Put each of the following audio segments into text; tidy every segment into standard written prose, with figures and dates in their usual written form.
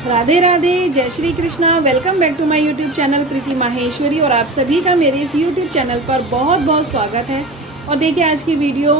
राधे राधे, जय Shri Krishna. Welcome back to my YouTube channel Preeti Maheshwari. और आप सभी का मेरे इस यूट्यूब चैनल पर बहुत बहुत स्वागत है। और देखिए आज की वीडियो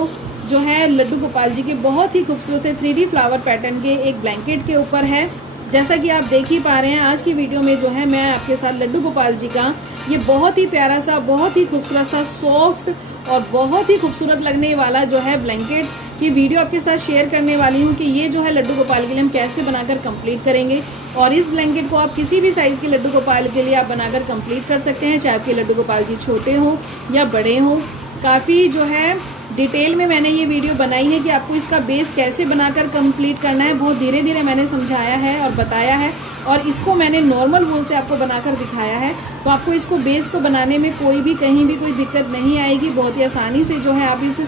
जो है लड्डू गोपाल जी के बहुत ही खूबसूरत से 3D फ्लावर पैटर्न के एक ब्लैंकेट के ऊपर है। जैसा कि आप देख ही पा रहे हैं, आज की वीडियो में जो है मैं आपके साथ लड्डू गोपाल जी का ये बहुत ही प्यारा सा, बहुत ही खूबसूरत सा, सॉफ्ट और बहुत ही खूबसूरत लगने वाला जो है ब्लैंकेट की वीडियो आपके साथ शेयर करने वाली हूँ कि ये जो है लड्डू गोपाल के लिए हम कैसे बनाकर कंप्लीट करेंगे। और इस ब्लैंकेट को आप किसी भी साइज़ के लड्डू गोपाल के लिए आप बनाकर कंप्लीट कर सकते हैं, चाहे आपके लड्डू गोपाल जी छोटे हों या बड़े हों। काफ़ी जो है डिटेल में मैंने ये वीडियो बनाई है कि आपको इसका बेस कैसे बनाकर कंप्लीट करना है। बहुत धीरे धीरे मैंने समझाया है और बताया है, और इसको मैंने नॉर्मल वूल से आपको बनाकर दिखाया है। तो आपको इसको बेस को बनाने में कोई भी कहीं भी कोई दिक्कत नहीं आएगी। बहुत ही आसानी से जो है आप इस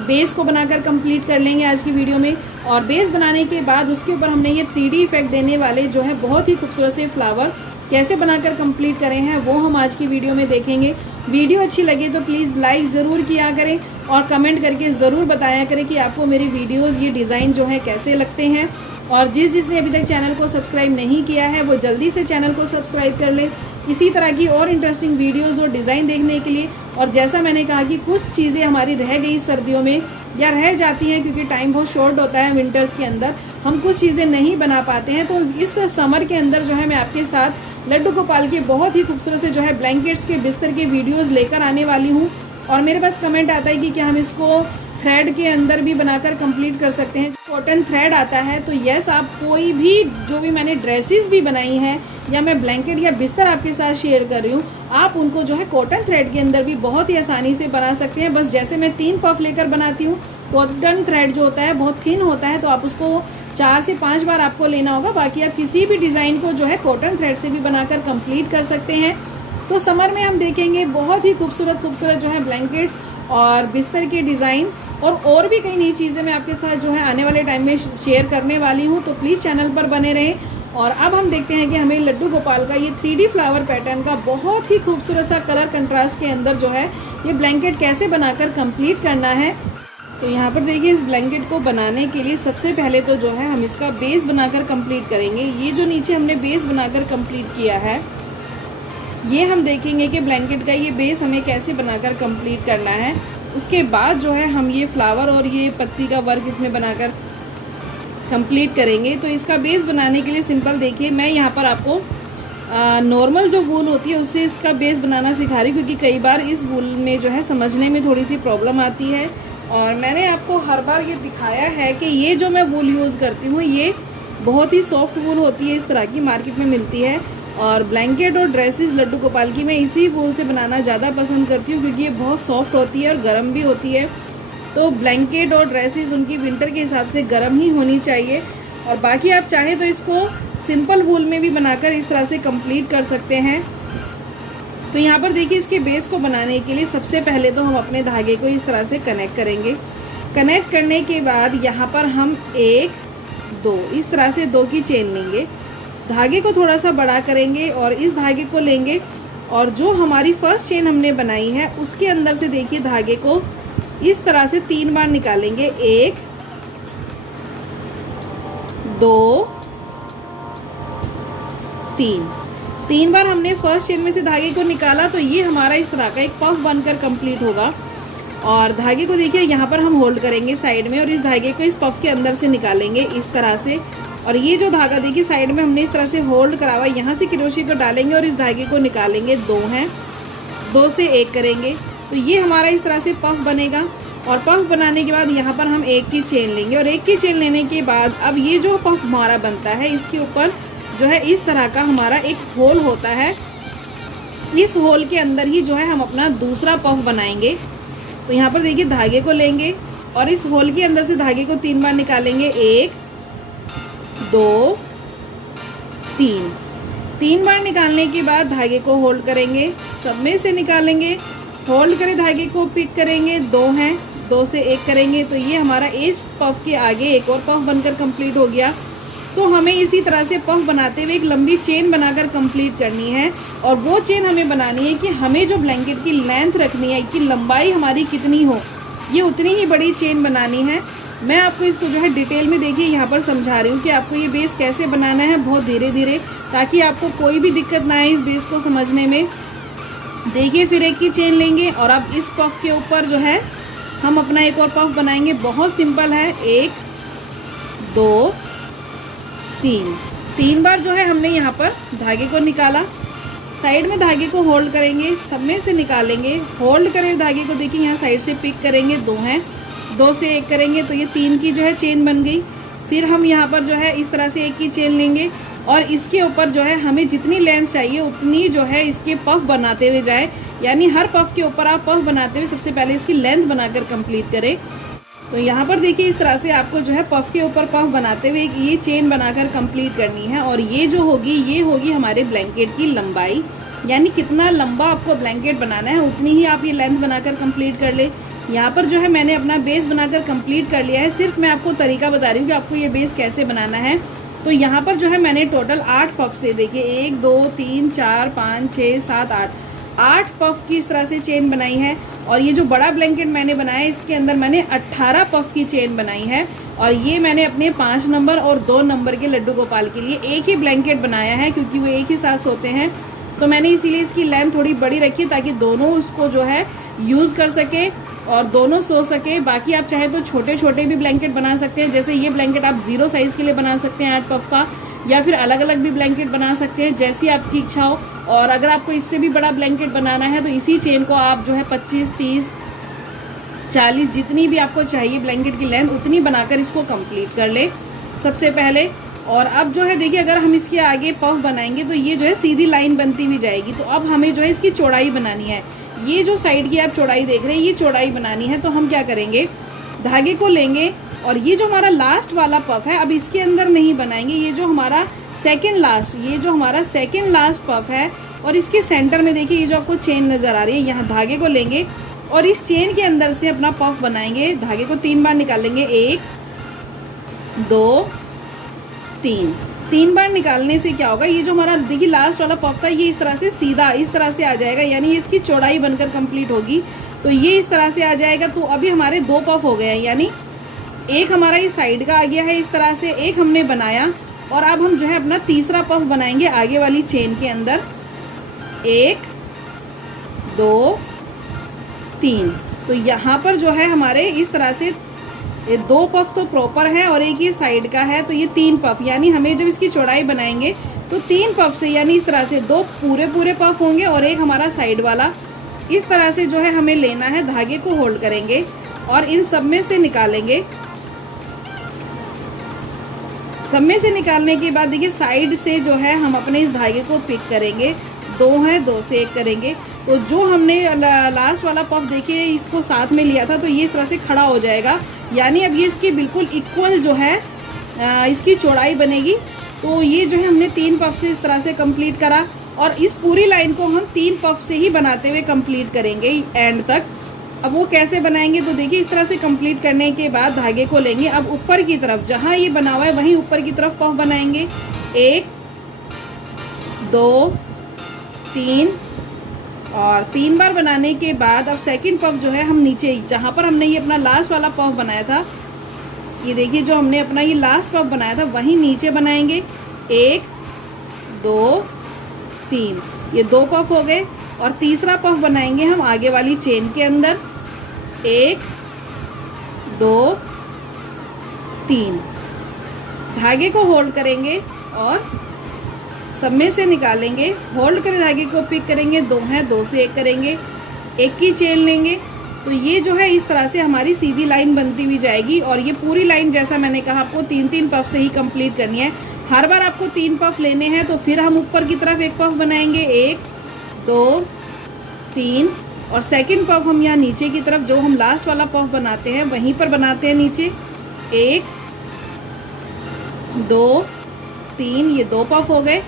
बेस को बनाकर कंप्लीट कर लेंगे आज की वीडियो में। और बेस बनाने के बाद उसके ऊपर हमने ये 3D इफेक्ट देने वाले जो है बहुत ही खूबसूरत से फ्लावर कैसे बनाकर कंप्लीट करें हैं, वो हम आज की वीडियो में देखेंगे। वीडियो अच्छी लगे तो प्लीज़ लाइक ज़रूर किया करें और कमेंट करके ज़रूर बताया करें कि आपको मेरी वीडियोस ये डिज़ाइन जो है कैसे लगते हैं। और जिसने अभी तक चैनल को सब्सक्राइब नहीं किया है वो जल्दी से चैनल को सब्सक्राइब कर ले इसी तरह की और इंटरेस्टिंग वीडियोस और डिज़ाइन देखने के लिए। और जैसा मैंने कहा कि कुछ चीज़ें हमारी रह गई सर्दियों में या रह जाती हैं, क्योंकि टाइम बहुत शॉर्ट होता है विंटर्स के अंदर, हम कुछ चीज़ें नहीं बना पाते हैं। तो इस समर के अंदर जो है मैं आपके साथ लड्डू गोपाल के बहुत ही खूबसूरत से जो है ब्लैंकेट्स के बिस्तर के वीडियोज़ लेकर आने वाली हूँ। और मेरे पास कमेंट आता है कि क्या हम इसको थ्रेड के अंदर भी बनाकर कंप्लीट कर सकते हैं। कॉटन थ्रेड आता है तो यस, आप कोई भी जो भी मैंने ड्रेसेस भी बनाई हैं या मैं ब्लैंकेट या बिस्तर आपके साथ शेयर कर रही हूँ, आप उनको जो है कॉटन थ्रेड के अंदर भी बहुत ही आसानी से बना सकते हैं। बस जैसे मैं 3 पफ लेकर बनाती हूँ, कॉटन थ्रेड जो होता है बहुत थिन होता है, तो आप उसको 4 से 5 बार आपको लेना होगा। बाकी आप किसी भी डिज़ाइन को जो है कॉटन थ्रेड से भी बनाकर कंप्लीट कर सकते हैं। तो समर में हम देखेंगे बहुत ही खूबसूरत खूबसूरत जो है ब्लैंकेट्स और बिस्तर के डिज़ाइंस और भी कई नई चीज़ें मैं आपके साथ जो है आने वाले टाइम में शेयर करने वाली हूँ। तो प्लीज़ चैनल पर बने रहें। और अब हम देखते हैं कि हमें लड्डू गोपाल का ये 3D फ्लावर पैटर्न का बहुत ही खूबसूरत सा कलर कंट्रास्ट के अंदर जो है ये ब्लैंकेट कैसे बनाकर कंप्लीट करना है। तो यहाँ पर देखिए, इस ब्लैंकेट को बनाने के लिए सबसे पहले तो जो है हम इसका बेस बनाकर कंप्लीट करेंगे। ये जो नीचे हमने बेस बनाकर कंप्लीट किया है, ये हम देखेंगे कि ब्लैंकेट का ये बेस हमें कैसे बनाकर कंप्लीट करना है। उसके बाद जो है हम ये फ्लावर और ये पत्ती का वर्क इसमें बनाकर कंप्लीट करेंगे। तो इसका बेस बनाने के लिए सिंपल देखिए, मैं यहाँ पर आपको नॉर्मल जो वूल होती है उससे इसका बेस बनाना सिखा रही हूँ, क्योंकि कई बार इस वूल में जो है समझने में थोड़ी सी प्रॉब्लम आती है। और मैंने आपको हर बार ये दिखाया है कि ये जो मैं वूल यूज़ करती हूँ ये बहुत ही सॉफ्ट वूल होती है, इस तरह की मार्केट में मिलती है। और ब्लैंकेट और ड्रेसेस लड्डू गोपाल की मैं इसी वूल से बनाना ज़्यादा पसंद करती हूँ, क्योंकि ये बहुत सॉफ्ट होती है और गर्म भी होती है। तो ब्लैंकेट और ड्रेसेस उनकी विंटर के हिसाब से गर्म ही होनी चाहिए। और बाकी आप चाहें तो इसको सिंपल वूल में भी बनाकर इस तरह से कंप्लीट कर सकते हैं। तो यहाँ पर देखिए, इसके बेस को बनाने के लिए सबसे पहले तो हम अपने धागे को इस तरह से कनेक्ट करेंगे। कनेक्ट करने के बाद यहाँ पर हम 1 2 इस तरह से 2 की चेन लेंगे। धागे को थोड़ा सा बड़ा करेंगे और इस धागे को लेंगे, और जो हमारी फर्स्ट चेन हमने बनाई है उसके अंदर से देखिए धागे को इस तरह से 3 बार निकालेंगे। 1 2 3 बार हमने फर्स्ट चेन में से धागे को निकाला, तो ये हमारा इस तरह का एक पफ बनकर कंप्लीट होगा। और धागे को देखिए यहाँ पर हम होल्ड करेंगे साइड में, और इस धागे को इस पफ के अंदर से निकालेंगे इस तरह से। और ये जो धागा देखिए साइड में हमने इस तरह से होल्ड करा हुआ, यहाँ से क्रोशे को डालेंगे और इस धागे को निकालेंगे। 2 हैं, 2 से 1 करेंगे, तो ये हमारा इस तरह से पफ बनेगा। और पफ बनाने के बाद यहाँ पर हम 1 की चेन लेंगे, और 1 की चेन लेने के बाद अब ये जो पफ हमारा बनता है इसके ऊपर जो है इस तरह का हमारा एक होल होता है। इस होल के अंदर ही जो है हम अपना दूसरा पफ बनाएंगे। तो यहाँ पर देखिए धागे को लेंगे और इस होल के अंदर से धागे को 3 बार निकालेंगे। 1 2 3 बार निकालने के बाद धागे को होल्ड करेंगे, सब में से निकालेंगे, होल्ड करें, धागे को पिक करेंगे। 2 हैं, 2 से 1 करेंगे, तो ये हमारा इस पफ के आगे एक और पफ बनकर कंप्लीट हो गया। तो हमें इसी तरह से पफ बनाते हुए एक लंबी चेन बनाकर कंप्लीट करनी है। और वो चेन हमें बनानी है कि हमें जो ब्लैंकेट की लेंथ रखनी है, कि लंबाई हमारी कितनी हो, ये उतनी ही बड़ी चेन बनानी है। मैं आपको इसको जो है डिटेल में देखिए यहाँ पर समझा रही हूँ कि आपको ये बेस कैसे बनाना है, बहुत धीरे धीरे, ताकि आपको कोई भी दिक्कत ना आए इस बेस को समझने में। देखिए फिर एक की चेन लेंगे और अब इस पफ के ऊपर जो है हम अपना एक और पफ बनाएंगे। बहुत सिंपल है, 1 2 3, 3 बार जो है हमने यहाँ पर धागे को निकाला। साइड में धागे को होल्ड करेंगे, सब में से निकालेंगे, होल्ड करें धागे को। देखिए यहाँ साइड से पिक करेंगे, 2 हैं, 2 से 1 करेंगे तो ये 3 की जो है चेन बन गई। फिर हम यहाँ पर जो है इस तरह से 1 की चेन लेंगे और इसके ऊपर जो है हमें जितनी लेंथ चाहिए उतनी जो है इसके पफ बनाते हुए जाए। यानी हर पफ के ऊपर आप पफ बनाते हुए सबसे पहले इसकी लेंथ बनाकर कंप्लीट करें। तो यहाँ पर देखिए इस तरह से आपको जो है पफ के ऊपर पफ बनाते हुए ये चेन बनाकर कंप्लीट करनी है। और ये जो होगी ये होगी हमारे ब्लैंकेट की लंबाई, यानी कितना लंबा आपको ब्लैंकेट बनाना है उतनी ही आप ये लेंथ बनाकर कंप्लीट कर ले। यहाँ पर जो है मैंने अपना बेस बनाकर कंप्लीट कर लिया है। सिर्फ मैं आपको तरीका बता रही हूँ कि आपको ये बेस कैसे बनाना है। तो यहाँ पर जो है मैंने टोटल 8 पफ से, देखिए 1 2 3 4 5 6 7 8 पफ की इस तरह से चेन बनाई है। और ये जो बड़ा ब्लैंकेट मैंने बनाया है इसके अंदर मैंने 18 पफ की चेन बनाई है। और ये मैंने अपने 5 नंबर और 2 नंबर के लड्डू गोपाल के लिए एक ही ब्लैंकेट बनाया है, क्योंकि वो एक ही साथ सोते हैं। तो मैंने इसीलिए इसकी लेंथ थोड़ी बड़ी रखी ताकि दोनों उसको जो है यूज़ कर सके और दोनों सो सके। बाकी आप चाहे तो छोटे छोटे भी ब्लैंकेट बना सकते हैं, जैसे ये ब्लैंकेट आप 0 साइज़ के लिए बना सकते हैं 8 पफ का, या फिर अलग अलग भी ब्लैंकेट बना सकते हैं, जैसी आपकी इच्छा हो। और अगर आपको इससे भी बड़ा ब्लैंकेट बनाना है तो इसी चेन को आप जो है 25 30 40 जितनी भी आपको चाहिए ब्लैंकेट की लेंथ उतनी बनाकर इसको कंप्लीट कर ले सबसे पहले। और अब जो है देखिए अगर हम इसके आगे पफ बनाएंगे तो ये जो है सीधी लाइन बनती हुई जाएगी। तो अब हमें जो है इसकी चौड़ाई बनानी है। ये जो साइड की आप चौड़ाई देख रहे हैं ये चौड़ाई बनानी है। तो हम क्या करेंगे, धागे को लेंगे और ये जो हमारा लास्ट वाला पफ है अब इसके अंदर नहीं बनाएंगे। ये जो हमारा सेकंड लास्ट पफ है और इसके सेंटर में देखिए ये जो आपको चेन नज़र आ रही है, यहाँ धागे को लेंगे और इस चेन के अंदर से अपना पफ बनाएंगे। धागे को 3 बार निकालेंगे, 1 2 3 बार निकालने से क्या होगा, ये जो हमारा देखिए लास्ट वाला पफ था ये इस तरह से सीधा इस तरह से आ जाएगा, यानी इसकी चौड़ाई बनकर कंप्लीट होगी। तो ये इस तरह से आ जाएगा। तो अभी हमारे 2 पफ हो गए हैं, यानी एक हमारा ये साइड का आ गया है इस तरह से, एक हमने बनाया। और अब हम जो है अपना तीसरा पफ बनाएंगे आगे वाली चेन के अंदर, 1 2 3। तो यहाँ पर जो है हमारे इस तरह से ये 2 पफ तो प्रॉपर है और एक ये साइड का है, तो ये 3 पफ, यानी हमें जब इसकी चौड़ाई बनाएंगे तो 3 पफ से, यानी इस तरह से 2 पूरे पफ होंगे और एक हमारा साइड वाला। इस तरह से जो है हमें लेना है, धागे को होल्ड करेंगे और इन सब में से निकालेंगे। सब में से निकालने के बाद देखिए साइड से जो है हम अपने इस धागे को पिक करेंगे, 2 हैं 2 से 1 करेंगे। तो जो हमने लास्ट वाला पफ देखिए इसको साथ में लिया था तो ये इस तरह से खड़ा हो जाएगा, यानी अब ये इसकी बिल्कुल इक्वल जो है इसकी चौड़ाई बनेगी। तो ये जो है हमने 3 पफ से इस तरह से कंप्लीट करा और इस पूरी लाइन को हम 3 पफ से ही बनाते हुए कंप्लीट करेंगे एंड तक। अब वो कैसे बनाएंगे, तो देखिए इस तरह से कंप्लीट करने के बाद धागे को लेंगे, अब ऊपर की तरफ जहाँ ये बना हुआ है वहीं ऊपर की तरफ पफ बनाएंगे, 1 2 3। और 3 बार बनाने के बाद अब सेकंड पफ जो है हम नीचे जहाँ पर हमने ये अपना लास्ट वाला पफ बनाया था, ये देखिए जो हमने अपना ये लास्ट पफ बनाया था वहीं नीचे बनाएंगे, 1 2 3। ये 2 पफ हो गए। और तीसरा पफ बनाएंगे हम आगे वाली चेन के अंदर, 1 2 3। धागे को होल्ड करेंगे और सब में से निकालेंगे, होल्ड कर धागे को पिक करेंगे, 2 हैं 2 से 1 करेंगे, 1 की चेन लेंगे। तो ये जो है इस तरह से हमारी सीधी लाइन बनती हुई जाएगी। और ये पूरी लाइन जैसा मैंने कहा आपको 3 पफ से ही कंप्लीट करनी है। हर बार आपको 3 पफ लेने हैं। तो फिर हम ऊपर की तरफ 1 पफ बनाएंगे, 1 2 3। और सेकंड पफ हम यहाँ नीचे की तरफ जो हम लास्ट वाला पफ बनाते हैं वहीं पर बनाते हैं नीचे, 1 2 3। ये 2 पफ हो गए।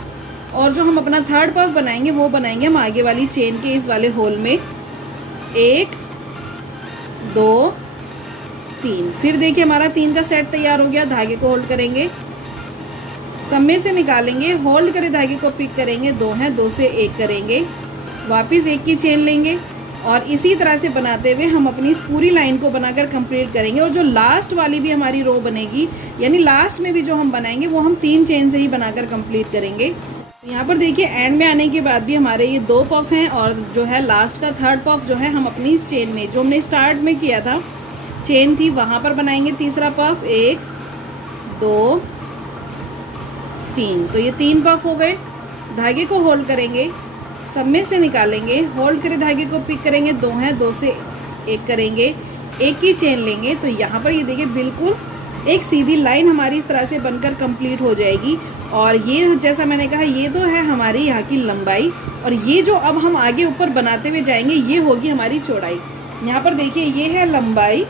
और जो हम अपना थर्ड पफ बनाएंगे वो बनाएंगे हम आगे वाली चेन के इस वाले होल में, 1 2 3। फिर देखिए हमारा 3 का सेट तैयार हो गया। धागे को होल्ड करेंगे, सब में से निकालेंगे, होल्ड करे धागे को पिक करेंगे, 2 हैं 2 से 1 करेंगे, वापस 1 की चेन लेंगे, और इसी तरह से बनाते हुए हम अपनी इस पूरी लाइन को बनाकर कंप्लीट करेंगे। और जो लास्ट वाली भी हमारी रो बनेगी, यानी लास्ट में भी जो हम बनाएंगे वो हम 3 चेन से ही बनाकर कंप्लीट करेंगे। यहाँ पर देखिए एंड में आने के बाद भी हमारे ये 2 पफ हैं और जो है लास्ट का 3rd पफ जो है हम अपनी इस चेन में, जो हमने स्टार्ट में किया था चेन थी, वहाँ पर बनाएंगे तीसरा पफ। 1 2 3, तो ये 3 पफ हो गए। धागे को होल्ड करेंगे, सब में से निकालेंगे, होल्ड करे धागे को पिक करेंगे, 2 हैं, 2 से 1 करेंगे, एक की चेन लेंगे। तो यहाँ पर ये देखिए बिल्कुल एक सीधी लाइन हमारी इस तरह से बनकर कंप्लीट हो जाएगी। और ये जैसा मैंने कहा ये तो है हमारी यहाँ की लंबाई, और ये जो अब हम आगे ऊपर बनाते हुए जाएंगे ये होगी हमारी चौड़ाई। यहाँ पर देखिए ये है लंबाई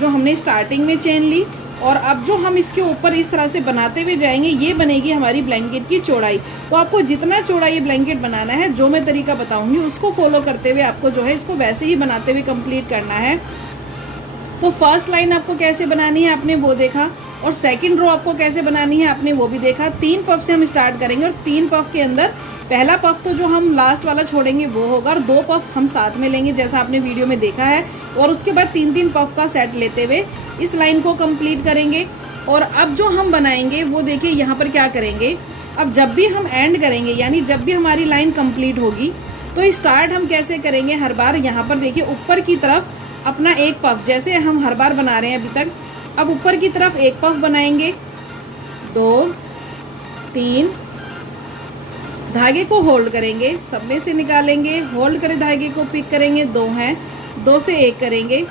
जो हमने स्टार्टिंग में चेन ली, और अब जो हम इसके ऊपर इस तरह से बनाते हुए जाएंगे ये बनेगी हमारी ब्लैंकेट की चौड़ाई। तो आपको जितना चौड़ा ये ब्लैंकेट बनाना है, जो मैं तरीका बताऊंगी उसको फॉलो करते हुए आपको जो है इसको वैसे ही बनाते हुए कंप्लीट करना है। तो फर्स्ट लाइन आपको कैसे बनानी है आपने वो देखा, और सेकंड रो आपको कैसे बनानी है आपने वो भी देखा। 3 पफ से हम स्टार्ट करेंगे और 3 पफ के अंदर पहला पफ तो जो हम लास्ट वाला छोड़ेंगे वो होगा, और 2 पफ हम साथ में लेंगे जैसा आपने वीडियो में देखा है। और उसके बाद 3-3 पफ का सेट लेते हुए इस लाइन को कंप्लीट करेंगे। और अब जो हम बनाएंगे वो देखिए यहाँ पर क्या करेंगे, अब जब भी हम एंड करेंगे यानी जब भी हमारी लाइन कंप्लीट होगी तो स्टार्ट हम कैसे करेंगे, हर बार यहाँ पर देखिए ऊपर की तरफ अपना एक पफ, जैसे हम हर बार बना रहे हैं अभी तक, अब ऊपर की तरफ एक पफ बनाएंगे, 2 3, धागे को होल्ड करेंगे, सब में से निकालेंगे, होल्ड करे धागे को पिक करेंगे, 2 हैं, 2 से 1 करेंगे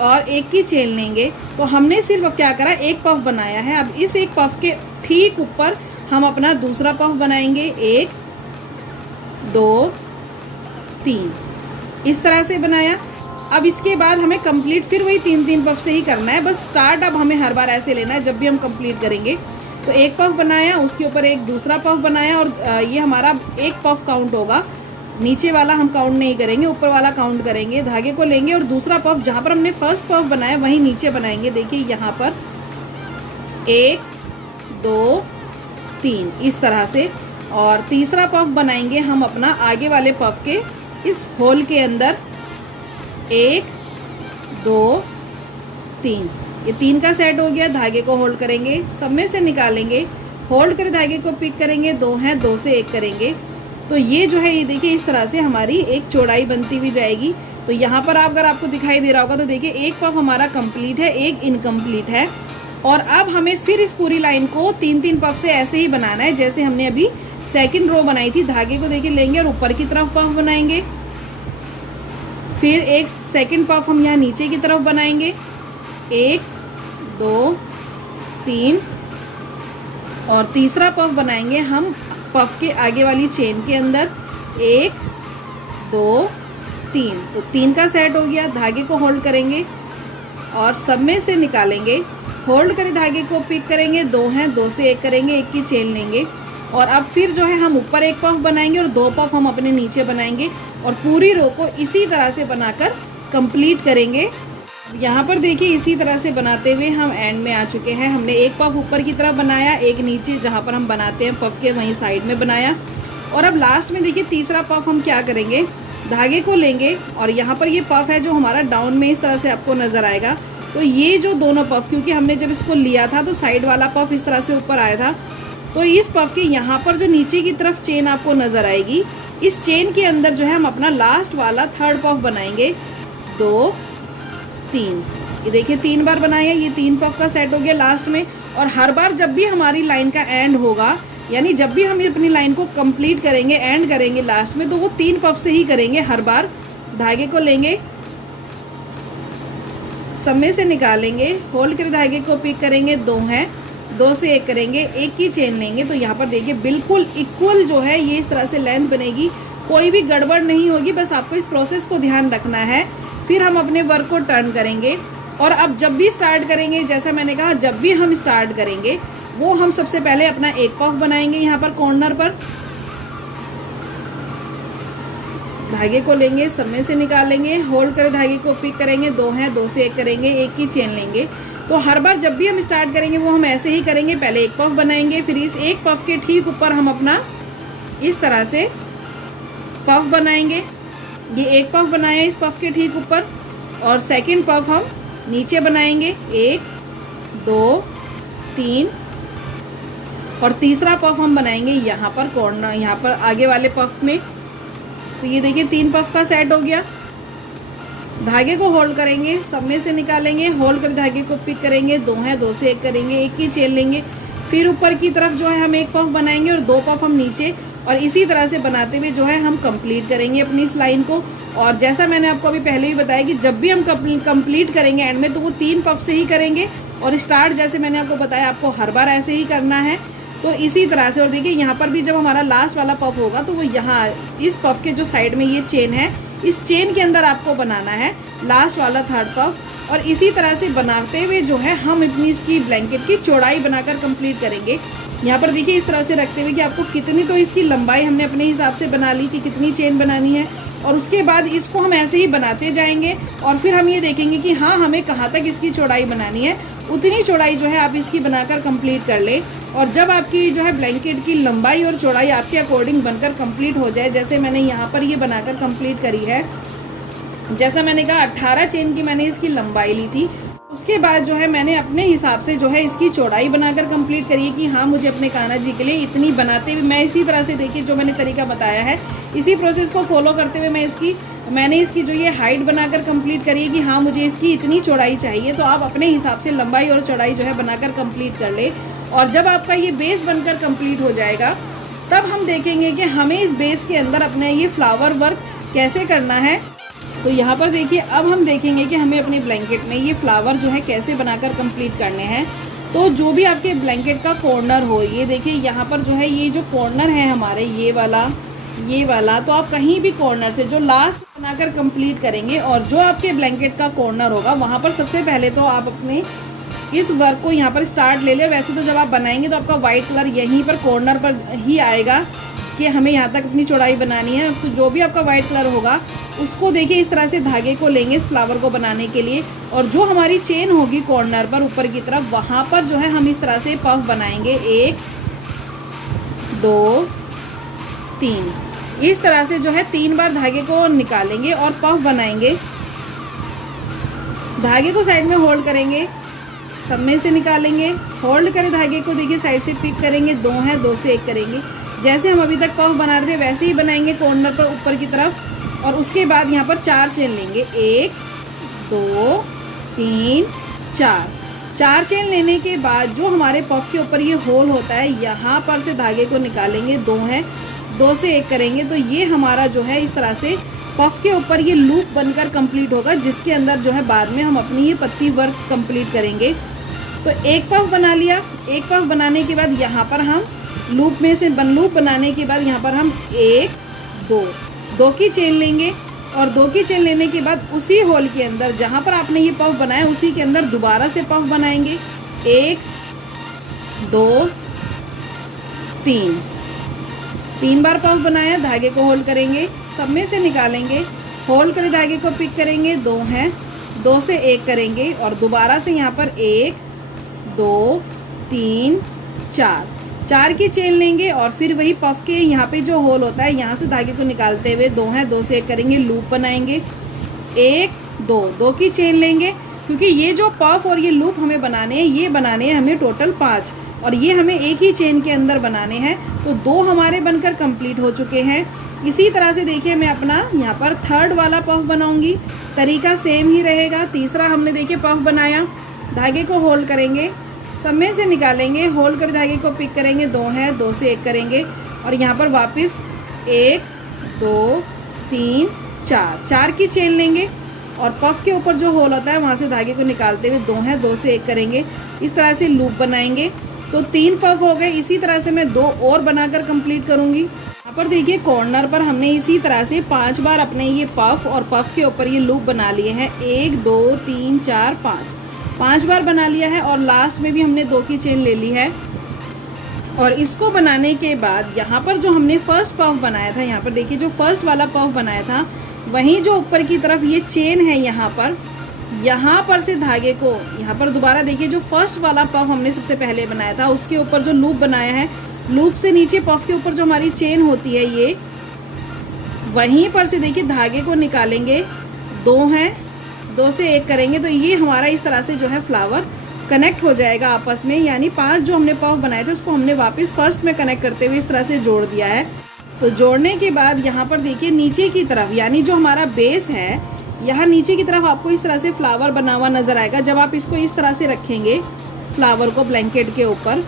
और एक की चेन लेंगे। तो हमने सिर्फ अब क्या करा, एक पफ बनाया है। अब इस एक पफ के ठीक ऊपर हम अपना दूसरा पफ बनाएंगे, 1 2 3, इस तरह से बनाया। अब इसके बाद हमें कंप्लीट फिर वही 3-3 पफ से ही करना है, बस स्टार्ट अब हमें हर बार ऐसे लेना है जब भी हम कंप्लीट करेंगे। तो एक पफ बनाया, उसके ऊपर एक दूसरा पफ बनाया, और ये हमारा एक पफ काउंट होगा, नीचे वाला हम काउंट नहीं करेंगे, ऊपर वाला काउंट करेंगे। धागे को लेंगे और दूसरा पफ जहाँ पर हमने फर्स्ट पफ बनाया वहीं नीचे बनाएंगे, देखिए यहाँ पर 1 2 3 इस तरह से। और तीसरा पफ बनाएंगे हम अपना आगे वाले पफ के इस होल के अंदर, 1 2 3, ये 3 का सेट हो गया। धागे को होल्ड करेंगे, सब में से निकालेंगे, होल्ड कर धागे को पिक करेंगे, 2 हैं, 2 से 1 करेंगे। तो ये जो है ये देखिए इस तरह से हमारी एक चौड़ाई बनती हुई जाएगी। तो यहाँ पर अगर आपको दिखाई दे रहा होगा तो देखिए एक पफ हमारा कंप्लीट है, एक इनकम्प्लीट है। और अब हमें फिर इस पूरी लाइन को 3-3 पफ से ऐसे ही बनाना है जैसे हमने अभी सेकंड रो बनाई थी। धागे को देखिए लेंगे और ऊपर की तरफ पफ बनाएंगे, फिर एक सेकंड पफ हम यहाँ नीचे की तरफ बनाएंगे, 1 2 3, और तीसरा पफ बनाएंगे हम पफ के आगे वाली चेन के अंदर, 1 2 3, तो 3 का सेट हो गया। धागे को होल्ड करेंगे और सब में से निकालेंगे, होल्ड करे धागे को पिक करेंगे, 2 हैं, 2 से 1 करेंगे, एक की चेन लेंगे। और अब फिर जो है हम ऊपर एक पफ बनाएंगे और 2 पफ हम अपने नीचे बनाएंगे, और पूरी रो को इसी तरह से बनाकर कंप्लीट करेंगे। यहाँ पर देखिए इसी तरह से बनाते हुए हम एंड में आ चुके हैं। हमने एक पफ ऊपर की तरफ बनाया, एक नीचे जहाँ पर हम बनाते हैं पफ के वहीं साइड में बनाया। और अब लास्ट में देखिए तीसरा पफ हम क्या करेंगे, धागे को लेंगे और यहाँ पर ये पफ है जो हमारा डाउन में इस तरह से आपको नज़र आएगा। तो ये जो दोनों पफ, क्योंकि हमने जब इसको लिया था तो साइड वाला पफ इस तरह से ऊपर आया था, तो इस पफ के यहाँ पर जो नीचे की तरफ चेन आपको नज़र आएगी, इस चेन के अंदर जो है हम अपना लास्ट वाला 3rd पफ बनाएंगे, 2 3, ये देखिए 3 बार बनाया, ये 3 पफ का सेट हो गया लास्ट में। और हर बार जब भी हमारी लाइन का एंड होगा, यानी जब भी हम अपनी लाइन को कंप्लीट करेंगे, एंड करेंगे लास्ट में, तो वो 3 पफ से ही करेंगे हर बार। धागे को लेंगे, सब में से निकालेंगे, होल्ड कर धागे को पिक करेंगे, 2 हैं, 2 से 1 करेंगे, एक की चेन लेंगे। तो यहाँ पर देखिए बिल्कुल इक्वल जो है ये इस तरह से लेंथ बनेगी, कोई भी गड़बड़ नहीं होगी। बस आपको इस प्रोसेस को ध्यान रखना है। फिर हम अपने वर्क को टर्न करेंगे, और अब जब भी स्टार्ट करेंगे, जैसा मैंने कहा जब भी हम स्टार्ट करेंगे वो हम सबसे पहले अपना एक पफ बनाएंगे यहाँ पर कॉर्नर पर, धागे को लेंगे, सब में से निकालेंगे, होल्ड कर धागे को पिक करेंगे, 2 हैं, 2 से 1 करेंगे, एक की चेन लेंगे। तो हर बार जब भी हम स्टार्ट करेंगे वो हम ऐसे ही करेंगे, पहले एक पफ बनाएंगे, फिर इस एक पफ के ठीक ऊपर हम अपना इस तरह से पफ बनाएंगे, ये एक पफ बनाया इस पफ के ठीक ऊपर, और सेकंड पफ हम नीचे बनाएंगे 1 2 3, और तीसरा पफ हम बनाएंगे यहाँ पर कॉर्नर, यहाँ पर आगे वाले पफ में। तो ये देखिए 3 पफ का सेट हो गया। धागे को होल्ड करेंगे, सब में से निकालेंगे, होल्ड कर धागे को पिक करेंगे, 2 है 2 से 1 करेंगे, एक की चेन लेंगे, फिर ऊपर की तरफ जो है हम एक पफ बनाएंगे और 2 पफ हम नीचे, और इसी तरह से बनाते हुए जो है हम कंप्लीट करेंगे अपनी इस लाइन को। और जैसा मैंने आपको अभी पहले ही बताया कि जब भी हम कंप्लीट करेंगे एंड में, तो वो 3 पफ से ही करेंगे, और स्टार्ट जैसे मैंने आपको बताया आपको हर बार ऐसे ही करना है। तो इसी तरह से, और देखिए यहाँ पर भी जब हमारा लास्ट वाला पफ होगा तो वो यहाँ इस पफ के जो साइड में ये चेन है, इस चेन के अंदर आपको बनाना है लास्ट वाला 3rd पफ। और इसी तरह से बनाते हुए जो है हम अपनी इसकी ब्लैंकेट की चौड़ाई बनाकर कंप्लीट करेंगे। यहाँ पर देखिए इस तरह से रखते हुए कि आपको कितनी, तो इसकी लंबाई हमने अपने हिसाब से बना ली कि कितनी चेन बनानी है, और उसके बाद इसको हम ऐसे ही बनाते जाएंगे, और फिर हम ये देखेंगे कि हाँ हमें कहाँ तक इसकी चौड़ाई बनानी है, उतनी चौड़ाई जो है आप इसकी बनाकर कंप्लीट कर ले। और जब आपकी जो है ब्लैंकेट की लंबाई और चौड़ाई आपके अकॉर्डिंग बनकर कंप्लीट हो जाए, जैसे मैंने यहाँ पर ये बनाकर कंप्लीट करी है, जैसा मैंने कहा 18 चेन की मैंने इसकी लंबाई ली थी, उसके बाद जो है मैंने अपने हिसाब से जो है इसकी चौड़ाई बनाकर कंप्लीट करी है कि हाँ मुझे अपने कान्हा जी के लिए इतनी बनाते हुए, मैं इसी तरह से देखिए जो मैंने तरीका बताया है इसी प्रोसेस को फॉलो करते हुए मैंने इसकी जो ये हाइट बनाकर कंप्लीट करी है कि हाँ मुझे इसकी इतनी चौड़ाई चाहिए। तो आप अपने हिसाब से लंबाई और चौड़ाई जो है बनाकर कंप्लीट कर ले, और जब आपका ये बेस बनकर कंप्लीट हो जाएगा तब हम देखेंगे कि हमें इस बेस के अंदर अपना ये फ्लावर वर्क कैसे करना है। तो यहाँ पर देखिए अब हम देखेंगे कि हमें अपनी ब्लैंकेट में ये फ्लावर जो है कैसे बनाकर कंप्लीट करने हैं। तो जो भी आपके ब्लैंकेट का कॉर्नर हो, ये देखिए यहाँ पर जो है ये जो कॉर्नर है हमारे ये वाला, तो आप कहीं भी कॉर्नर से जो लास्ट बनाकर कंप्लीट करेंगे, और जो आपके ब्लैंकेट का कॉर्नर होगा वहाँ पर सबसे पहले तो आप अपने इस वर्क को यहाँ पर स्टार्ट ले ले। वैसे तो जब आप बनाएंगे तो आपका वाइट कलर यहीं पर कॉर्नर पर ही आएगा कि हमें यहाँ तक अपनी चौड़ाई बनानी है। तो जो भी आपका वाइट कलर होगा उसको देखिए इस तरह से धागे को लेंगे इस फ्लावर को बनाने के लिए, और जो हमारी चेन होगी कॉर्नर पर ऊपर की तरफ, वहाँ पर जो है हम इस तरह से पफ बनाएंगे 1 2 3, इस तरह से जो है 3 बार धागे को निकालेंगे और पफ बनाएंगे। धागे को साइड में होल्ड करेंगे, सब में से निकालेंगे, होल्ड करें धागे को, देखिए साइड से पिक करेंगे, 2 है 2 से 1 करेंगे। जैसे हम अभी तक पफ बना रहे थे वैसे ही बनाएंगे कॉर्नर पर ऊपर की तरफ, और उसके बाद यहाँ पर 4 चेन लेंगे, 1 2 3 4 चेन लेने के बाद जो हमारे पफ के ऊपर ये होल होता है यहाँ पर से धागे को निकालेंगे, 2 है 2 से 1 करेंगे। तो ये हमारा जो है इस तरह से पफ के ऊपर ये लूप बनकर कंप्लीट होगा, जिसके अंदर जो है बाद में हम अपनी ये पत्ती वर्क कंप्लीट करेंगे। तो एक पफ बना लिया, एक पफ बनाने के बाद यहाँ पर हम लूप में से लूप बनाने के बाद यहाँ पर हम 1 2 की चेन लेंगे, और 2 की चेन लेने के बाद उसी होल के अंदर जहाँ पर आपने ये पफ बनाया उसी के अंदर दोबारा से पफ बनाएंगे, 1 2 3 बार पफ बनाया, धागे को होल्ड करेंगे, सब में से निकालेंगे, होल्ड कर धागे को पिक करेंगे, 2 है 2 से 1 करेंगे, और दोबारा से यहाँ पर 1 2 3 4 की चेन लेंगे, और फिर वही पफ के यहाँ पे जो होल होता है यहाँ से धागे को निकालते हुए 2 है 2 से 1 करेंगे, लूप बनाएंगे, 1 2 की चेन लेंगे, क्योंकि ये जो पफ और ये लूप हमें बनाने हैं, ये बनाने हैं हमें टोटल 5, और ये हमें एक ही चेन के अंदर बनाने हैं। तो 2 हमारे बनकर कंप्लीट हो चुके हैं। इसी तरह से देखिए मैं अपना यहाँ पर 3rd वाला पफ बनाऊंगी, तरीका सेम ही रहेगा। तीसरा हमने देखिए पफ बनाया, धागे को होल्ड करेंगे, सब में से निकालेंगे, होल्ड कर धागे को पिक करेंगे, 2 है 2 से 1 करेंगे, और यहाँ पर वापस 1 2 3 4 की चेन लेंगे, और पफ के ऊपर जो होल होता है वहाँ से धागे को निकालते हुए 2 है 2 से 1 करेंगे, इस तरह से लूप बनाएंगे। तो 3 पफ हो गए। इसी तरह से मैं 2 और बनाकर कंप्लीट करूँगी। यहाँ पर देखिए कॉर्नर पर हमने इसी तरह से 5 बार अपने ये पफ और पफ के ऊपर ये लूप बना लिए हैं, 1 2 3 4 5 बार बना लिया है, और लास्ट में भी हमने 2 की चेन ले ली है। और इसको बनाने के बाद यहाँ पर जो हमने फर्स्ट पफ बनाया था, यहाँ पर देखिए जो फर्स्ट वाला पफ बनाया था, वहीं जो ऊपर की तरफ ये चेन है यहाँ पर से धागे को यहाँ पर दोबारा देखिए जो फर्स्ट वाला पफ हमने सबसे पहले बनाया था उसके ऊपर जो लूप बनाया है, लूप से नीचे पफ के ऊपर जो हमारी चेन होती है वहीं पर से देखिए धागे को निकालेंगे, 2 हैं, 2 से 1 करेंगे तो ये हमारा इस तरह से जो है फ्लावर कनेक्ट हो जाएगा आपस में। यानी 5 जो हमने पफ बनाए थे उसको हमने वापस फर्स्ट में कनेक्ट करते हुए इस तरह से जोड़ दिया है। तो जोड़ने के बाद यहाँ पर देखिए नीचे की तरफ, यानी जो हमारा बेस है, यहाँ नीचे की तरफ आपको इस तरह से फ्लावर बना हुआ नजर आएगा। जब आप इसको इस तरह से रखेंगे फ्लावर को ब्लैंकेट के ऊपर,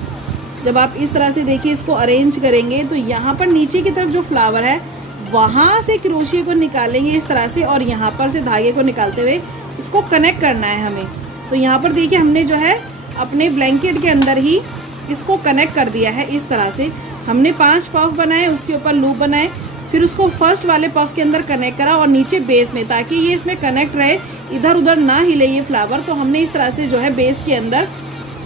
जब आप इस तरह से देखिए इसको अरेंज करेंगे तो यहाँ पर नीचे की तरफ जो फ्लावर है वहाँ से क्रोशिया को निकालेंगे इस तरह से, और यहाँ पर से धागे को निकालते हुए इसको कनेक्ट करना है हमें। तो यहाँ पर देखिए हमने जो है अपने ब्लैंकेट के अंदर ही इसको कनेक्ट कर दिया है। इस तरह से हमने 5 पफ बनाए, उसके ऊपर लूप बनाए, फिर उसको फर्स्ट वाले पफ के अंदर कनेक्ट करा और नीचे बेस में, ताकि ये इसमें कनेक्ट रहे, इधर उधर ना हिले ये फ्लावर। तो हमने इस तरह से जो है बेस के अंदर,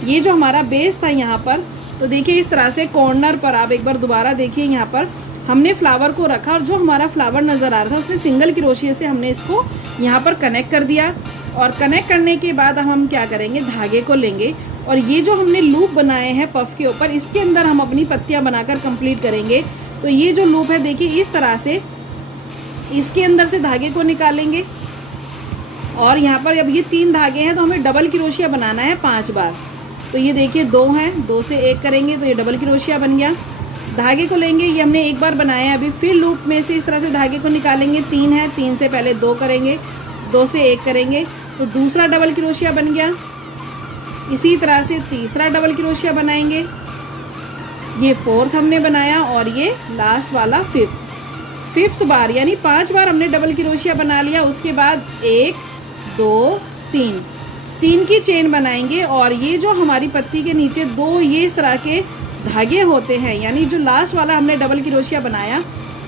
ये जो हमारा बेस था यहाँ पर, तो देखिए इस तरह से कॉर्नर पर आप एक बार दोबारा देखिए, यहाँ पर हमने फ्लावर को रखा और जो हमारा फ्लावर नज़र आ रहा था उसमें सिंगल क्रोशिया से हमने इसको यहाँ पर कनेक्ट कर दिया। और कनेक्ट करने के बाद हम क्या करेंगे, धागे को लेंगे और ये जो हमने लूप बनाए हैं पफ के ऊपर, इसके अंदर हम अपनी पत्तियाँ बनाकर कंप्लीट करेंगे। तो ये जो लूप है देखिए इस तरह से इसके अंदर से धागे को निकालेंगे और यहाँ पर अब ये 3 धागे हैं तो हमें डबल क्रोशिया बनाना है 5 बार। तो ये देखिए 2 हैं, 2 से 1 करेंगे तो ये डबल क्रोशिया बन गया। धागे को लेंगे, ये हमने एक बार बनाया है अभी, फिर लूप में से इस तरह से धागे को निकालेंगे, 3 है, 3 से पहले 2 करेंगे, 2 से 1 करेंगे तो दूसरा डबल क्रोशिया बन गया। इसी तरह से तीसरा डबल क्रोशिया बनाएंगे, ये 4th हमने बनाया और ये लास्ट वाला 5th बार, यानी 5 बार हमने डबल क्रोशिया बना लिया। उसके बाद 1 2 3 की चेन बनाएंगे और ये जो हमारी पत्ती के नीचे 2 ये इस तरह के धागे होते हैं, यानी जो लास्ट वाला हमने डबल क्रोशिया बनाया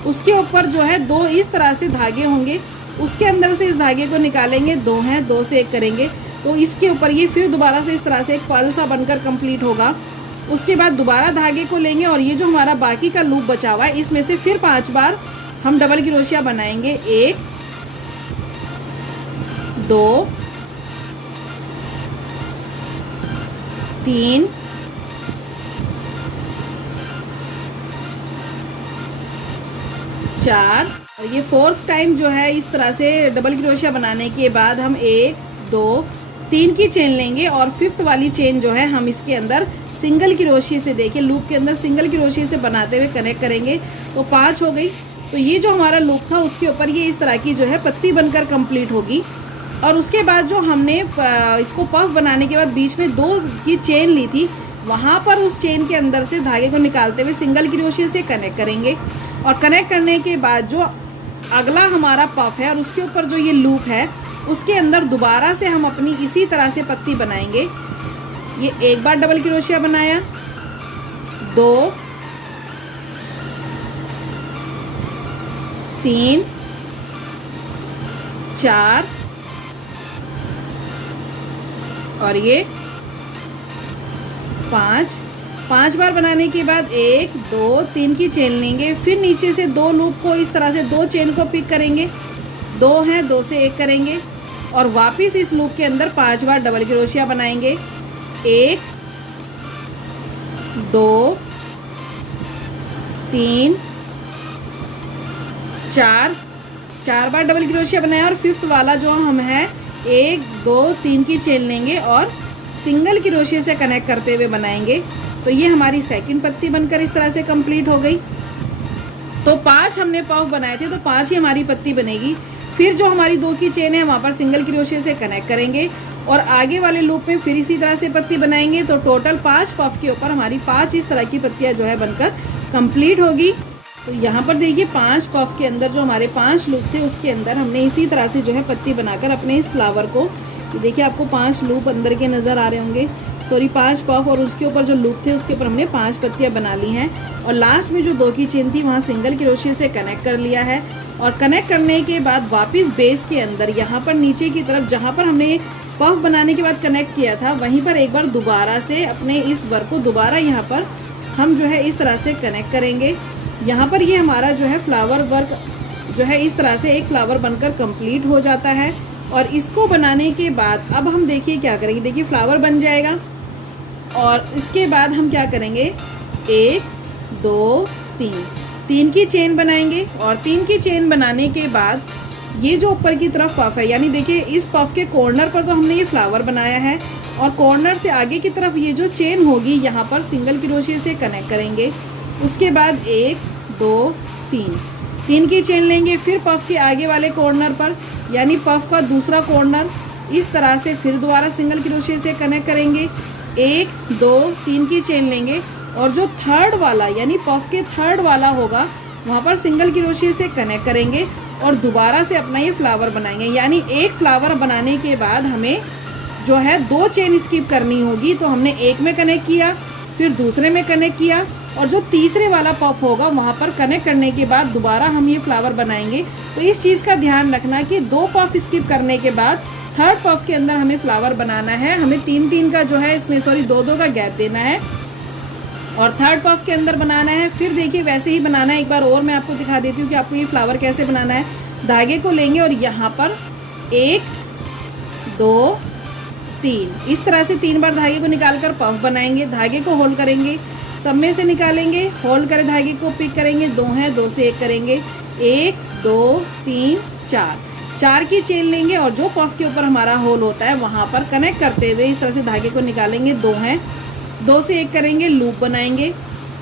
उसके ऊपर जो है 2 इस तरह से धागे होंगे, उसके अंदर से इस धागे को निकालेंगे, 2 हैं, 2 से 1 करेंगे तो इसके ऊपर ये फिर दोबारा से इस तरह से एक पर्ल सा बनकर कंप्लीट होगा। उसके बाद दोबारा धागे को लेंगे और ये जो हमारा बाकी का लूप बचा हुआ है इसमें से फिर 5 बार हम डबल क्रोशिया बनाएंगे, 1 2 3 4 और ये 4th टाइम जो है इस तरह से डबल क्रोशिया बनाने के बाद हम 1 2 3 की चेन लेंगे और 5th वाली चेन जो है हम इसके अंदर सिंगल क्रोशिया से, देखिए लूप के अंदर सिंगल क्रोशिया से बनाते हुए कनेक्ट करेंगे तो 5 हो गई। तो ये जो हमारा लूप था उसके ऊपर ये इस तरह की जो है पत्ती बनकर कंप्लीट होगी। और उसके बाद जो हमने इसको पफ बनाने के बाद बीच में 2 की चेन ली थी, वहाँ पर उस चेन के अंदर से धागे को निकालते हुए सिंगल क्रोशिया से कनेक्ट करेंगे। और कनेक्ट करने के बाद जो अगला हमारा पफ है और उसके ऊपर जो ये लूप है उसके अंदर दोबारा से हम अपनी इसी तरह से पत्ती बनाएंगे। ये एक बार डबल क्रोशिया बनाया, 2 3 4 और ये 5 बार बनाने के बाद 1 2 3 की चेन लेंगे, फिर नीचे से 2 लूप को इस तरह से 2 चेन को पिक करेंगे, 2 हैं, 2 से 1 करेंगे और वापस इस लूप के अंदर 5 बार डबल क्रोशिया बनाएंगे, 1 2 3 4 बार डबल क्रोशिया बनाया और 5th वाला जो हम है 1 2 3 की चेन लेंगे और सिंगल क्रोशिया से कनेक्ट करते हुए बनाएंगे। तो ये हमारी सेकंड पत्ती बनकर इस तरह से कंप्लीट हो गई। तो 5 हमने पफ बनाए थे तो 5 ही हमारी पत्ती बनेगी। फिर जो हमारी 2 की चेन है वहाँ पर सिंगल क्रोशिया से कनेक्ट करेंगे और आगे वाले लूप में फिर इसी तरह से पत्ती बनाएंगे। तो टोटल 5 पफ के ऊपर हमारी 5 इस तरह की पत्तियाँ जो है बनकर कंप्लीट होगी। तो यहाँ पर देखिए 5 पफ के अंदर जो हमारे 5 लूप थे उसके अंदर हमने इसी तरह से जो है पत्ती बनाकर अपने इस फ्लावर को, तो देखिए आपको 5 लूप अंदर के नज़र आ रहे होंगे, 5 पफ और उसके ऊपर जो लूप थे उसके ऊपर हमने 5 पत्तियाँ बना ली हैं और लास्ट में जो 2 की चेन थी वहाँ सिंगल क्रोशिया से कनेक्ट कर लिया है। और कनेक्ट करने के बाद वापस बेस के अंदर यहाँ पर नीचे की तरफ जहाँ पर हमने पफ बनाने के बाद कनेक्ट किया था वहीं पर एक बार दोबारा से अपने इस वर्क को दोबारा यहाँ पर हम जो है इस तरह से कनेक्ट करेंगे। यहाँ पर ये हमारा जो है फ्लावर वर्क जो है इस तरह से एक फ्लावर बनकर कंप्लीट हो जाता है। और इसको बनाने के बाद अब हम देखिए क्या करेंगे, देखिए फ्लावर बन जाएगा और इसके बाद हम क्या करेंगे 1 2 3 3 की चेन बनाएंगे और 3 की चेन बनाने के बाद ये जो ऊपर की तरफ पफ है, यानी देखिए इस पफ के कॉर्नर पर तो हमने ये फ्लावर बनाया है और कॉर्नर से आगे की तरफ ये जो चेन होगी यहाँ पर सिंगल क्रोशिया से कनेक्ट करेंगे। उसके बाद 1 2 3 की चेन लेंगे, फिर पफ के आगे वाले कॉर्नर पर यानी पफ का दूसरा कॉर्नर इस तरह से फिर दोबारा सिंगल क्रोशिया से कनेक्ट करेंगे। 1 2 3 की चेन लेंगे और जो थर्ड वाला यानी पफ के थर्ड वाला होगा वहाँ पर सिंगल क्रोशिया से कनेक्ट करेंगे और दोबारा से अपना ये फ्लावर बनाएंगे। यानी एक फ्लावर बनाने के बाद हमें जो है 2 चेन स्किप करनी होगी। तो हमने एक में कनेक्ट किया, फिर दूसरे में कनेक्ट किया और जो तीसरे वाला पफ होगा वहाँ पर कनेक्ट करने के बाद दोबारा हम ये फ्लावर बनाएंगे। तो इस चीज़ का ध्यान रखना कि 2 पफ स्किप करने के बाद थर्ड पफ के अंदर हमें फ्लावर बनाना है। हमें 3 का जो है इसमें 2 का गैप देना है और थर्ड पफ के अंदर बनाना है। फिर देखिए वैसे ही बनाना है। एक बार और मैं आपको दिखा देती हूँ कि आपको ये फ्लावर कैसे बनाना है। धागे को लेंगे और यहाँ पर 1 2 3 इस तरह से 3 बार धागे को निकालकर पफ बनाएंगे। धागे को होल्ड करेंगे, सब में से निकालेंगे, होल्ड करें धागे को, पिक करेंगे, 2 है 2 से 1 करेंगे, 1 2 3 4 की चेन लेंगे और जो पफ के ऊपर हमारा होल होता है वहाँ पर कनेक्ट करते हुए इस तरह से धागे को निकालेंगे। 2 है 2 से 1 करेंगे, लूप बनाएंगे,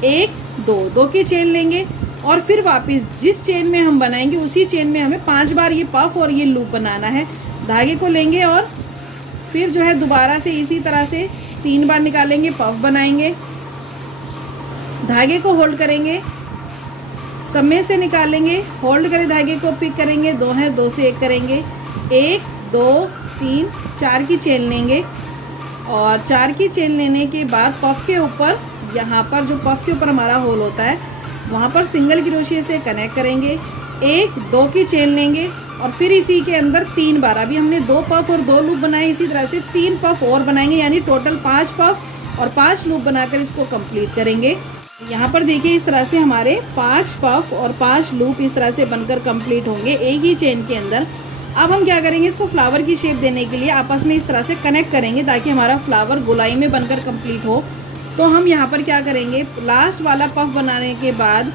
1 2 की चेन लेंगे और फिर वापस जिस चेन में हम बनाएंगे उसी चेन में हमें 5 बार ये पफ और ये लूप बनाना है। धागे को लेंगे और फिर जो है दोबारा से इसी तरह से 3 बार निकालेंगे, पफ बनाएंगे, धागे को होल्ड करेंगे, सब में से निकालेंगे, होल्ड करें धागे को, पिक करेंगे, 2 है 2 से 1 करेंगे, 1 2 3 4 की चेन लेंगे और 4 की चेन लेने के बाद पफ के ऊपर यहाँ पर जो पफ के ऊपर हमारा होल होता है वहाँ पर सिंगल क्रोशिया से कनेक्ट करेंगे। 1 2 की चेन लेंगे और फिर इसी के अंदर 3 बार, अभी हमने 2 पफ और 2 लूप बनाए, इसी तरह से 3 पफ और बनाएंगे यानी टोटल 5 पफ और 5 लूप बनाकर इसको कंप्लीट करेंगे। यहाँ पर देखिए इस तरह से हमारे 5 पफ और 5 लूप इस तरह से बनकर कंप्लीट होंगे एक ही चेन के अंदर। अब हम क्या करेंगे, इसको फ्लावर की शेप देने के लिए आपस में इस तरह से कनेक्ट करेंगे ताकि हमारा फ्लावर गोलाई में बनकर कंप्लीट हो। तो हम यहाँ पर क्या करेंगे, लास्ट वाला पफ बनाने के बाद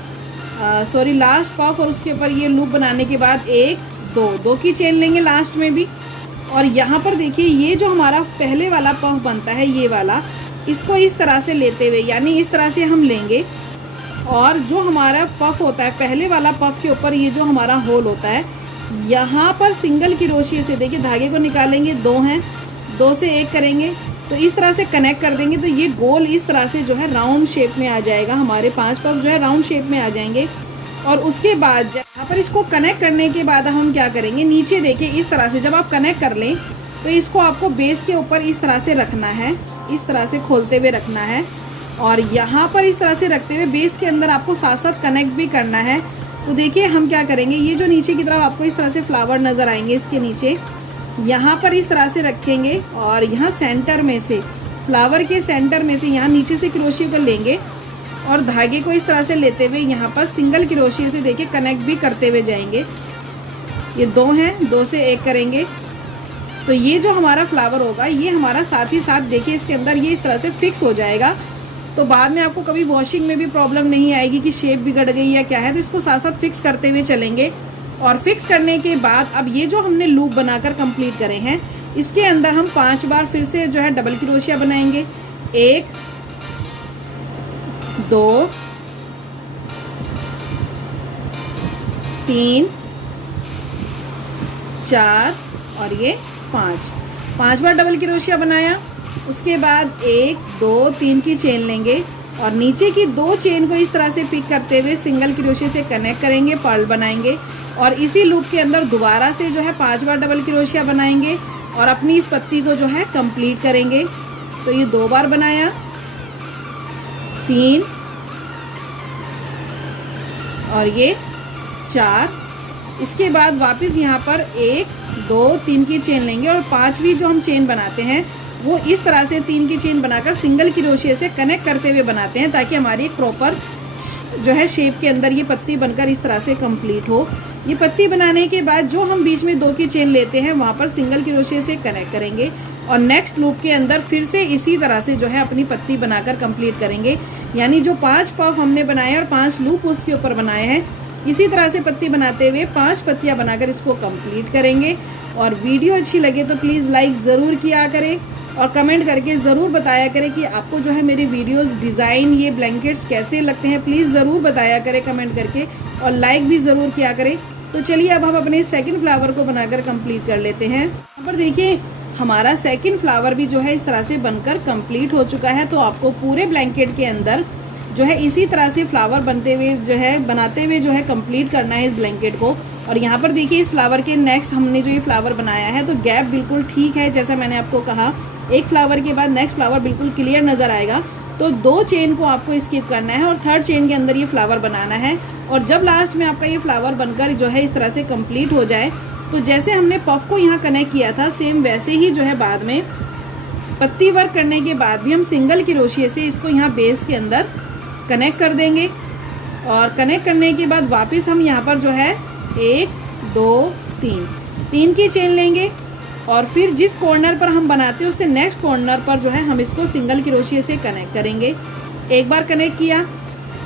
लास्ट पफ और उसके ऊपर ये लूप बनाने के बाद 1 2 की चेन लेंगे लास्ट में भी। और यहाँ पर देखिए ये जो हमारा पहले वाला पफ बनता है ये वाला, इसको इस तरह से लेते हुए यानी इस तरह से हम लेंगे और जो हमारा पफ होता है पहले वाला पफ के ऊपर ये जो हमारा होल होता है यहाँ पर सिंगल क्रोशिया से देखिए धागे को निकालेंगे, 2 हैं 2 से 1 करेंगे तो इस तरह से कनेक्ट कर देंगे। तो ये गोल इस तरह से जो है राउंड शेप में आ जाएगा, हमारे 5 पफ जो है राउंड शेप में आ जाएंगे। और उसके बाद यहाँ पर इसको कनेक्ट करने के बाद हम क्या करेंगे, नीचे देखिए इस तरह से जब आप कनेक्ट कर लें तो इसको आपको बेस के ऊपर इस तरह से रखना है, इस तरह से खोलते हुए रखना है और यहाँ पर इस तरह से रखते हुए बेस के अंदर आपको साथ साथ कनेक्ट भी करना है। तो देखिए हम क्या करेंगे, ये जो नीचे की तरफ आपको इस तरह से फ्लावर नज़र आएंगे इसके नीचे, यहाँ पर इस तरह से रखेंगे और यहाँ सेंटर में से फ्लावर के सेंटर में से यहाँ नीचे से क्रोशिया को लेंगे और धागे को इस तरह से लेते हुए यहाँ पर सिंगल क्रोशिया से देखिए कनेक्ट भी करते हुए जाएंगे। ये 2 हैं 2 से 1 करेंगे तो ये जो हमारा फ्लावर होगा ये हमारा साथ ही साथ देखिए इसके अंदर ये इस तरह से फिक्स हो जाएगा। तो बाद में आपको कभी वॉशिंग में भी प्रॉब्लम नहीं आएगी कि शेप बिगड़ गई या क्या है। तो इसको साथ साथ फिक्स करते हुए चलेंगे और फिक्स करने के बाद अब ये जो हमने लूप बनाकर कंप्लीट करे हैं इसके अंदर हम 5 बार फिर से जो है डबल क्रोशिया बनाएंगे। 1 2 3 4 और ये 5 बार डबल क्रोशिया बनाया। उसके बाद 1 2 3 की चेन लेंगे और नीचे की 2 चेन को इस तरह से पिक करते हुए सिंगल क्रोशिया से कनेक्ट करेंगे, पर्ल बनाएंगे और इसी लूप के अंदर दोबारा से जो है 5 बार डबल क्रोशिया बनाएंगे और अपनी इस पत्ती को जो है कंप्लीट करेंगे। तो ये 2 बार बनाया, 3 और ये 4। इसके बाद वापस यहाँ पर 1 2 3 की चेन लेंगे और 5वीं जो हम चेन बनाते हैं वो इस तरह से 3 की चेन बनाकर सिंगल क्रोशिया से कनेक्ट करते हुए बनाते हैं ताकि हमारी एक प्रॉपर जो है शेप के अंदर ये पत्ती बनकर इस तरह से कंप्लीट हो। ये पत्ती बनाने के बाद जो हम बीच में 2 की चेन लेते हैं वहाँ पर सिंगल क्रोशिया से कनेक्ट करेंगे और नेक्स्ट लूप के अंदर फिर से इसी तरह से जो है अपनी पत्ती बनाकर कंप्लीट करेंगे। यानी जो 5 पफ हमने बनाए और 5 लूप उसके ऊपर बनाए हैं, इसी तरह से पत्ती बनाते हुए 5 पत्तियां बनाकर इसको कंप्लीट करेंगे। और वीडियो अच्छी लगे तो प्लीज़ लाइक ज़रूर किया करें और कमेंट करके ज़रूर बताया करें कि आपको जो है मेरे वीडियोस डिज़ाइन ये ब्लैंकेट्स कैसे लगते हैं। प्लीज़ ज़रूर बताया करें कमेंट करके और लाइक भी ज़रूर किया करें। तो चलिए अब हम अपने सेकंड फ्लावर को बनाकर कंप्लीट कर लेते हैं। यहाँ पर देखिए हमारा सेकंड फ्लावर भी जो है इस तरह से बनकर कंप्लीट हो चुका है। तो आपको पूरे ब्लैंकेट के अंदर जो है इसी तरह से फ्लावर बनते हुए जो है बनाते हुए जो है कंप्लीट करना है इस ब्लैंकेट को। और यहाँ पर देखिए इस फ्लावर के नेक्स्ट हमने जो ये फ्लावर बनाया है तो गैप बिल्कुल ठीक है, जैसा मैंने आपको कहा एक फ्लावर के बाद नेक्स्ट फ्लावर बिल्कुल क्लियर नज़र आएगा। तो 2 चेन को आपको स्किप करना है और 3rd चेन के अंदर ये फ्लावर बनाना है। और जब लास्ट में आपका ये फ्लावर बनकर जो है इस तरह से कंप्लीट हो जाए तो जैसे हमने पफ को यहाँ कनेक्ट किया था सेम वैसे ही जो है बाद में पत्ती वर्क करने के बाद भी हम सिंगल क्रोशिया से इसको यहाँ बेस के अंदर कनेक्ट कर देंगे। और कनेक्ट करने के बाद वापस हम यहाँ पर जो है 1 2 3 की चेन लेंगे और फिर जिस कॉर्नर पर हम बनाते हैं उससे नेक्स्ट कॉर्नर पर जो है हम इसको सिंगल क्रोशिया से कनेक्ट करेंगे। एक बार कनेक्ट किया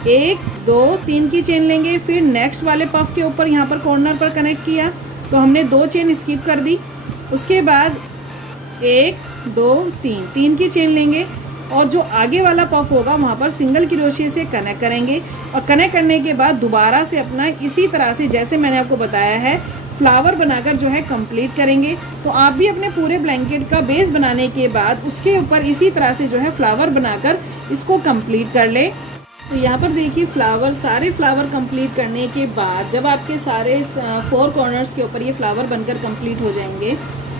1 2 3 की चेन लेंगे, फिर नेक्स्ट वाले पफ के ऊपर यहाँ पर कॉर्नर पर कनेक्ट किया तो हमने 2 चेन स्किप कर दी। उसके बाद 1 2 3 की चेन लेंगे और जो आगे वाला पफ होगा वहाँ पर सिंगल क्रोशिया से कनेक्ट करेंगे। और कनेक्ट करने के बाद दोबारा से अपना इसी तरह से जैसे मैंने आपको बताया है फ्लावर बनाकर जो है कंप्लीट करेंगे। तो आप भी अपने पूरे ब्लैंकेट का बेस बनाने के बाद उसके ऊपर इसी तरह से जो है फ्लावर बनाकर इसको कंप्लीट कर ले। तो यहाँ पर देखिए सारे फ्लावर कंप्लीट करने के बाद जब आपके सारे 4 कॉर्नर्स के ऊपर ये फ्लावर बनकर कंप्लीट हो जाएंगे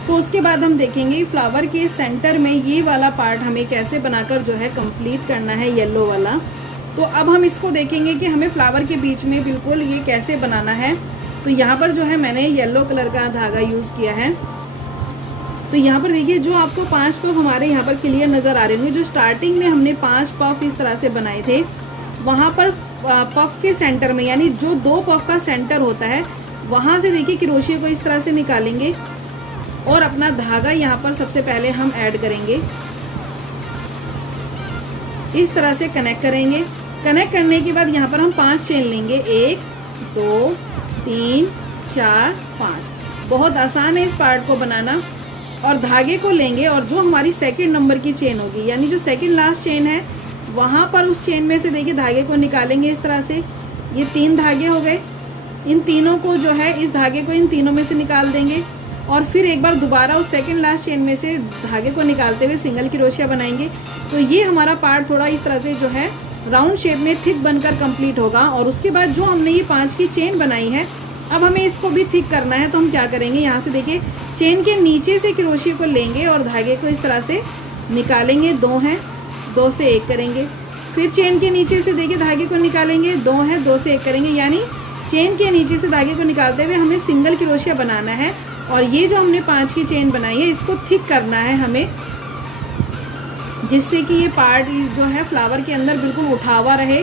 तो उसके बाद हम देखेंगे फ्लावर के सेंटर में ये वाला पार्ट हमें कैसे बनाकर जो है कंप्लीट करना है, येलो वाला। तो अब हम इसको देखेंगे कि हमें फ्लावर के बीच में बिल्कुल ये कैसे बनाना है। तो यहाँ पर जो है मैंने येलो कलर का धागा यूज़ किया है। तो यहाँ पर देखिए जो आपको 5 पफ हमारे यहाँ पर क्लियर नज़र आ रहे होंगे, जो स्टार्टिंग में हमने 5 पफ इस तरह से बनाए थे वहाँ पर पफ के सेंटर में यानी जो 2 पफ का सेंटर होता है वहाँ से देखिए क्रोशिया को इस तरह से निकालेंगे और अपना धागा यहाँ पर सबसे पहले हम ऐड करेंगे, इस तरह से कनेक्ट करेंगे। कनेक्ट करने के बाद यहाँ पर हम 5 चेन लेंगे, 1 2 3 4 5। बहुत आसान है इस पार्ट को बनाना। और धागे को लेंगे और जो हमारी सेकंड नंबर की चेन होगी यानी जो सेकंड लास्ट चेन है वहाँ पर उस चेन में से देखिए धागे को निकालेंगे इस तरह से। ये 3 धागे हो गए, इन तीनों को जो है इस धागे को इन तीनों में से निकाल देंगे और फिर एक बार दोबारा उस सेकंड लास्ट चेन में से धागे को निकालते हुए सिंगल क्रोशिया बनाएंगे। तो ये हमारा पार्ट थोड़ा इस तरह से जो है राउंड शेप में थिक बनकर कंप्लीट होगा। और उसके बाद जो हमने ये 5 की चेन बनाई है अब हमें इसको भी थिक करना है। तो हम क्या करेंगे, यहाँ से देखिए चेन के नीचे से क्रोशिया को लेंगे और धागे को इस तरह से निकालेंगे, 2 हैं 2 से 1 करेंगे। फिर चेन के नीचे से देखिए धागे को निकालेंगे, 2 हैं 2 से 1 करेंगे। यानी चेन के नीचे से धागे को निकालते हुए हमें सिंगल क्रोशिया बनाना है। और ये जो हमने 5 की चेन बनाई है इसको थिक करना है हमें, जिससे कि ये पार्ट जो है फ्लावर के अंदर बिल्कुल उठा हुआ रहे।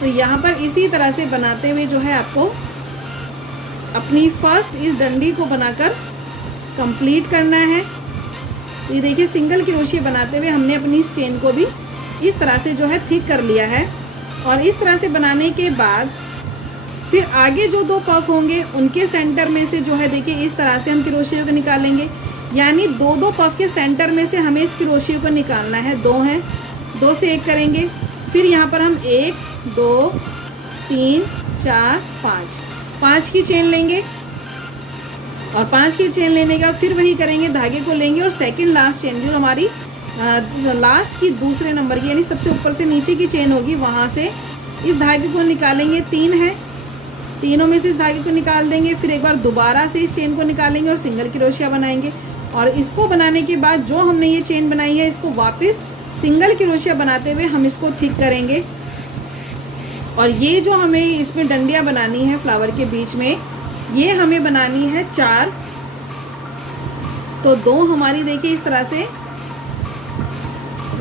तो यहाँ पर इसी तरह से बनाते हुए जो है आपको अपनी फर्स्ट इस डंडी को बनाकर कंप्लीट करना है। तो ये देखिए सिंगल क्रोशिया बनाते हुए हमने अपनी इस चेन को भी इस तरह से जो है थिक कर लिया है। और इस तरह से बनाने के बाद फिर आगे जो 2 पफ होंगे उनके सेंटर में से जो है देखिए इस तरह से हम क्रोशिया को निकालेंगे। यानी 2 पफ के सेंटर में से हमें इस क्रोशिया को निकालना है, 2 हैं 2 से 1 करेंगे। फिर यहाँ पर हम 1 2 3 4 5 की चेन लेंगे और 5 की चेन लेने का फिर वही करेंगे, धागे को लेंगे और सेकंड लास्ट चेन जो हमारी लास्ट की दूसरे नंबर की यानी सबसे ऊपर से नीचे की चेन होगी वहाँ से इस धागे को निकालेंगे। 3 है, तीनों में से इस धागे को निकाल देंगे। फिर एक बार दोबारा से इस चेन को निकालेंगे और सिंगल क्रोशिया बनाएंगे। और इसको बनाने के बाद जो हमने ये चेन बनाई है इसको वापस सिंगल क्रोशिया बनाते हुए हम इसको थिक करेंगे। और ये जो हमें इसमें डंडियाँ बनानी है फ्लावर के बीच में, ये हमें बनानी है 4। तो 2 हमारी देखिए इस तरह से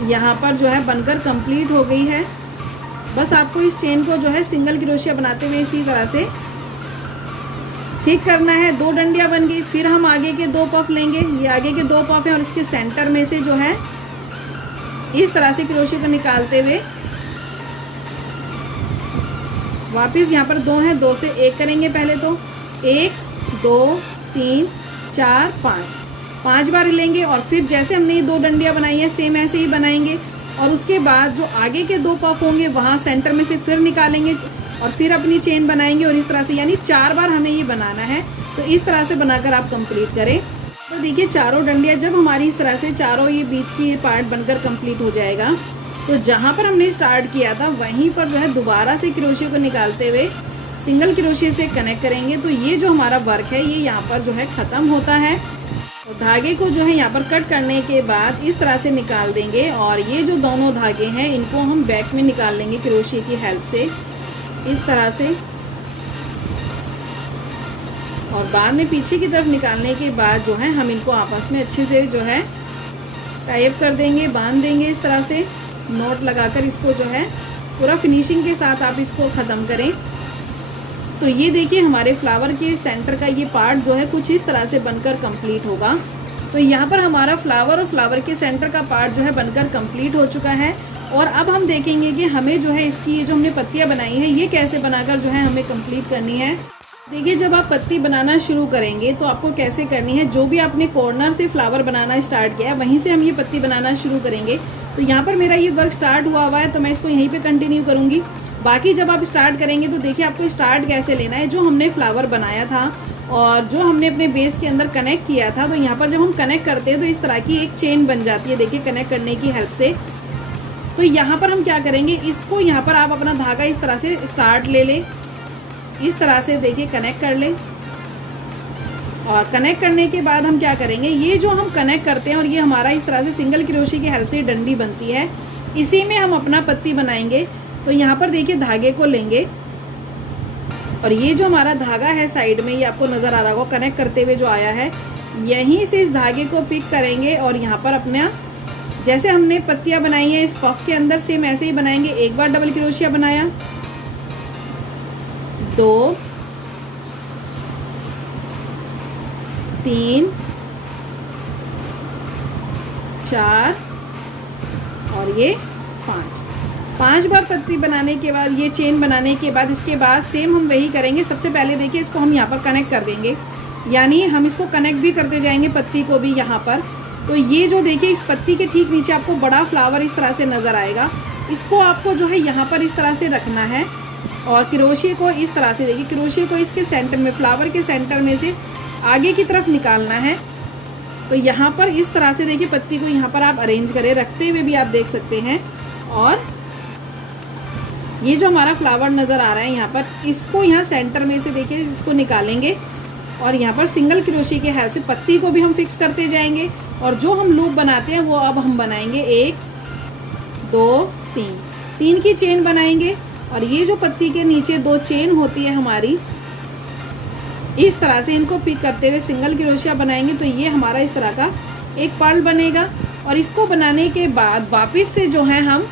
यहाँ पर जो है बनकर कंप्लीट हो गई है। बस आपको इस चेन को जो है सिंगल क्रोशिया बनाते हुए इसी तरह से ठीक करना है। 2 डंडियाँ बन गई। फिर हम आगे के 2 पफ लेंगे, ये आगे के 2 पफ हैं और इसके सेंटर में से जो है इस तरह से क्रोशिया को निकालते हुए वापस यहाँ पर 2 हैं, 2 से 1 करेंगे पहले तो 1 2 3 4 5 बार लेंगे और फिर जैसे हमने ये 2 डंडियाँ बनाई हैं सेम ऐसे ही बनाएंगे और उसके बाद जो आगे के 2 पफ होंगे वहाँ सेंटर में से फिर निकालेंगे और फिर अपनी चेन बनाएंगे और इस तरह से, यानी 4 बार हमें ये बनाना है। तो इस तरह से बनाकर आप कंप्लीट करें। तो देखिए चारों डंडियाँ जब हमारी इस तरह से चारों ये बीच की ये पार्ट बनकर कंप्लीट हो जाएगा तो जहाँ पर हमने स्टार्ट किया था वहीं पर जो है दोबारा से क्रोशिया को निकालते हुए सिंगल क्रोशिया से कनेक्ट करेंगे। तो ये जो हमारा वर्क है ये यहाँ पर जो है ख़त्म होता है। तो धागे को जो है यहाँ पर कट करने के बाद इस तरह से निकाल देंगे और ये जो दोनों धागे हैं इनको हम बैक में निकाल लेंगे क्रोशिया की हेल्प से इस तरह से, और बाद में पीछे की तरफ निकालने के बाद जो है हम इनको आपस में अच्छे से जो है टाइप कर देंगे, बांध देंगे इस तरह से नोट लगाकर। इसको जो है पूरा फिनिशिंग के साथ आप इसको ख़त्म करें। तो ये देखिए हमारे फ्लावर के सेंटर का ये पार्ट जो है कुछ इस तरह से बनकर कंप्लीट होगा। तो यहाँ पर हमारा फ्लावर और फ्लावर के सेंटर का पार्ट जो है बनकर कंप्लीट हो चुका है। और अब हम देखेंगे कि हमें जो है इसकी जो हमने पत्तियाँ बनाई है ये कैसे बनाकर जो है हमें कंप्लीट करनी है। देखिए जब आप पत्ती बनाना शुरू करेंगे तो आपको कैसे करनी है, जो भी आपने कॉर्नर से फ्लावर बनाना स्टार्ट किया है वहीं से हम ये पत्ती बनाना शुरू करेंगे। तो यहाँ पर मेरा ये वर्क स्टार्ट हुआ है तो मैं इसको यहीं पे कंटिन्यू करूँगी। बाकी जब आप स्टार्ट करेंगे तो देखिए आपको स्टार्ट कैसे लेना है। जो हमने फ्लावर बनाया था और जो हमने अपने बेस के अंदर कनेक्ट किया था, तो यहाँ पर जब हम कनेक्ट करते हैं तो इस तरह की एक चेन बन जाती है, देखिए कनेक्ट करने की हेल्प से। तो यहाँ पर हम क्या करेंगे, इसको यहाँ पर आप अपना धागा इस तरह से स्टार्ट ले लें, इस तरह से देखिए कनेक्ट कर लें। और कनेक्ट करने के बाद हम क्या करेंगे, ये जो हम कनेक्ट करते हैं और ये हमारा इस तरह से सिंगल क्रोशिया की हेल्प से डंडी बनती है, इसी में हम अपना पत्ती बनाएंगे। तो यहाँ पर देखिए धागे को लेंगे और ये जो हमारा धागा है साइड में, ये आपको नज़र आ रहा होगा कनेक्ट करते हुए जो आया है, यहीं से इस धागे को पिक करेंगे और यहाँ पर अपना जैसे हमने पत्तियाँ बनाई हैं इस पफ के अंदर सेम ऐसे ही बनाएंगे। एक बार डबल क्रोशिया बनाया, 2 3 4 और ये 5 बार पत्ती बनाने के बाद ये चेन बनाने के बाद इसके बाद सेम हम वही करेंगे। सबसे पहले देखिए इसको हम यहाँ पर कनेक्ट कर देंगे, यानी हम इसको कनेक्ट भी करते जाएंगे पत्ती को भी यहाँ पर। तो ये जो देखिए इस पत्ती के ठीक नीचे आपको बड़ा फ्लावर इस तरह से नज़र आएगा, इसको आपको जो है यहाँ पर इस तरह से रखना है और क्रोशिया को इस तरह से देखिए क्रोशिया को इसके सेंटर में, फ्लावर के सेंटर में से आगे की तरफ निकालना है। तो यहाँ पर इस तरह से देखिए पत्ती को यहाँ पर आप अरेंज करें, रखते हुए भी आप देख सकते हैं। और ये जो हमारा फ्लावर नज़र आ रहा है यहाँ पर, इसको यहाँ सेंटर में से देखिए इसको निकालेंगे और यहाँ पर सिंगल क्रोशिया के हेल्प से पत्ती को भी हम फिक्स करते जाएंगे। और जो हम लूप बनाते हैं वो अब हम बनाएंगे 1 2 3 की चेन बनाएंगे। और ये जो पत्ती के नीचे 2 चेन होती है हमारी, इस तरह से इनको पिक करते हुए सिंगल क्रोशिया बनाएंगे। तो ये हमारा इस तरह का एक पर्ल बनेगा। और इसको बनाने के बाद वापस से जो है हम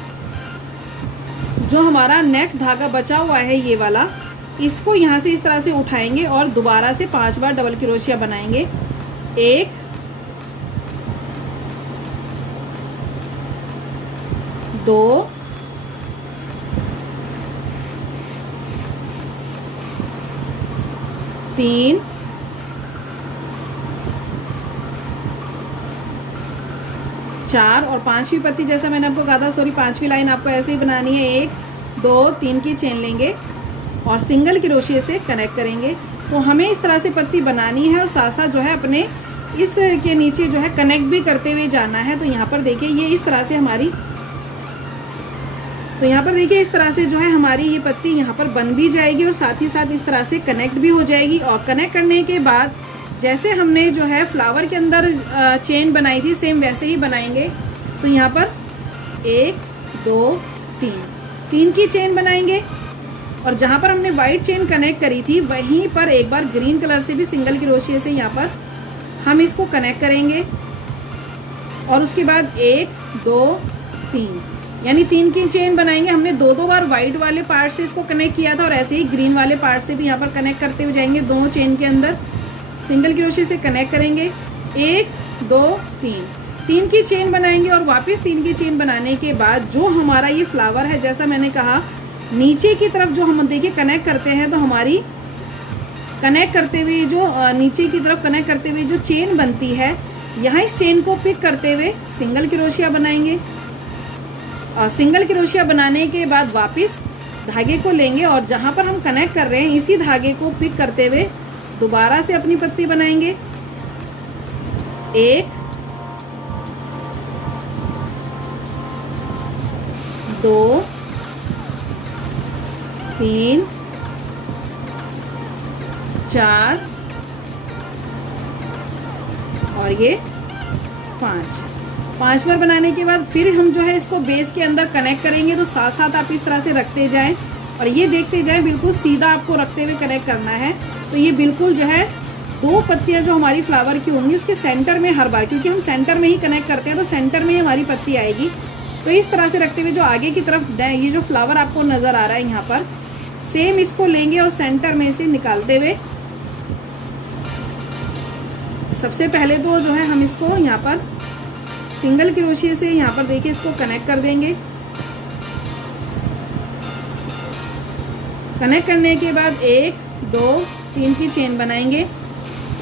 जो हमारा नेक्स्ट धागा बचा हुआ है ये वाला, इसको यहाँ से इस तरह से उठाएंगे और दोबारा से 5 बार डबल क्रोशिया बनाएंगे। 1 2 3 4 और 5वीं पत्ती जैसा मैंने आपको कहा था, सॉरी 5वीं लाइन आपको ऐसे ही बनानी है। 1 2 3 की चेन लेंगे और सिंगल क्रोशिया से कनेक्ट करेंगे। तो हमें इस तरह से पत्ती बनानी है और साथ साथ जो है अपने इस के नीचे जो है कनेक्ट भी करते हुए जाना है। तो यहाँ पर देखिए ये इस तरह से हमारी, तो यहाँ पर देखिए इस तरह से जो है हमारी ये पत्ती यहाँ पर बन भी जाएगी और साथ ही साथ इस तरह से कनेक्ट भी हो जाएगी। और कनेक्ट करने के बाद जैसे हमने जो है फ्लावर के अंदर चेन बनाई थी सेम वैसे ही बनाएंगे। तो यहाँ पर 1 2 3 की चेन बनाएंगे और जहाँ पर हमने वाइट चेन कनेक्ट करी थी वहीं पर एक बार ग्रीन कलर से भी सिंगल क्रोशिया से यहाँ पर हम इसको कनेक्ट करेंगे। और उसके बाद 1 2 3 यानी 3 की चेन बनाएंगे। हमने 2 बार वाइट वाले पार्ट से इसको कनेक्ट किया था और ऐसे ही ग्रीन वाले पार्ट से भी यहाँ पर कनेक्ट करते हुए जाएंगे। 2 चेन के अंदर सिंगल क्रोशिया से कनेक्ट करेंगे, 1 2 3 की चेन बनाएंगे। और वापस 3 की चेन बनाने के बाद जो हमारा ये फ्लावर है, जैसा मैंने कहा नीचे की तरफ जो हम देखिए कनेक्ट करते हैं, तो हमारी कनेक्ट करते हुए जो नीचे की तरफ कनेक्ट करते हुए जो चेन बनती है, यहाँ इस चेन को पिक करते हुए सिंगल क्रोशिया बनाएंगे। और सिंगल क्रोशिया बनाने के बाद वापस धागे को लेंगे और जहाँ पर हम कनेक्ट कर रहे हैं इसी धागे को पिक करते हुए दोबारा से अपनी पत्ती बनाएंगे। 1 2 3 4 और ये 5 बार बनाने के बाद फिर हम जो है इसको बेस के अंदर कनेक्ट करेंगे। तो साथ साथ आप इस तरह से रखते जाएं और ये देखते जाएं, बिल्कुल सीधा आपको रखते हुए कनेक्ट करना है। तो ये बिल्कुल जो है 2 पत्तियां जो हमारी फ्लावर की होंगी उसके सेंटर में हर बार, क्योंकि हम सेंटर में ही कनेक्ट करते हैं तो सेंटर में ही हमारी पत्ती आएगी। तो इस तरह से रखते हुए जो आगे की तरफ ये जो फ्लावर आपको नज़र आ रहा है यहाँ पर, सेम इसको लेंगे और सेंटर में से निकालते हुए सबसे पहले तो जो है हम इसको यहाँ पर सिंगल क्रोशिया से यहाँ पर देखिए इसको कनेक्ट कर देंगे। कनेक्ट करने के बाद 1 2 3 की चेन बनाएंगे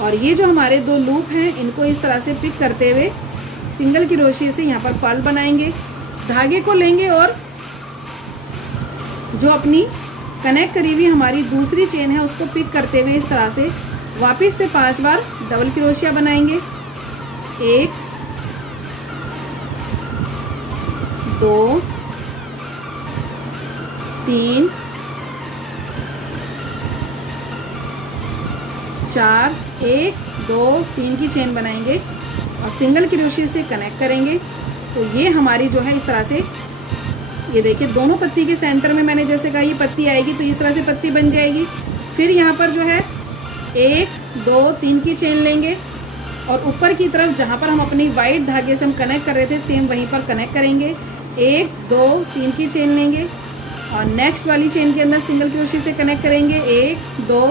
और ये जो हमारे 2 लूप हैं इनको इस तरह से पिक करते हुए सिंगल क्रोशिया से यहाँ पर पर्ल बनाएंगे। धागे को लेंगे और जो अपनी कनेक्ट करी हुई हमारी दूसरी चेन है उसको पिक करते हुए इस तरह से वापस से 5 बार डबल क्रोशिया बनाएंगे। 1 2 3 4 1 2 3 की चेन बनाएंगे और सिंगल क्रोशिया से कनेक्ट करेंगे। तो ये हमारी जो है इस तरह से, ये देखिए दोनों पत्ती के सेंटर में मैंने जैसे कहा ये पत्ती आएगी तो इस तरह से पत्ती बन जाएगी। फिर यहाँ पर जो है 1 2 3 की चेन लेंगे और ऊपर की तरफ जहाँ पर हम अपनी वाइट धागे से हम कनेक्ट कर रहे थे सेम वहीं पर कनेक्ट करेंगे। 1 2 3 की चेन लेंगे और नेक्स्ट वाली चेन के अंदर सिंगल क्रोशिया से कनेक्ट करेंगे। 1 2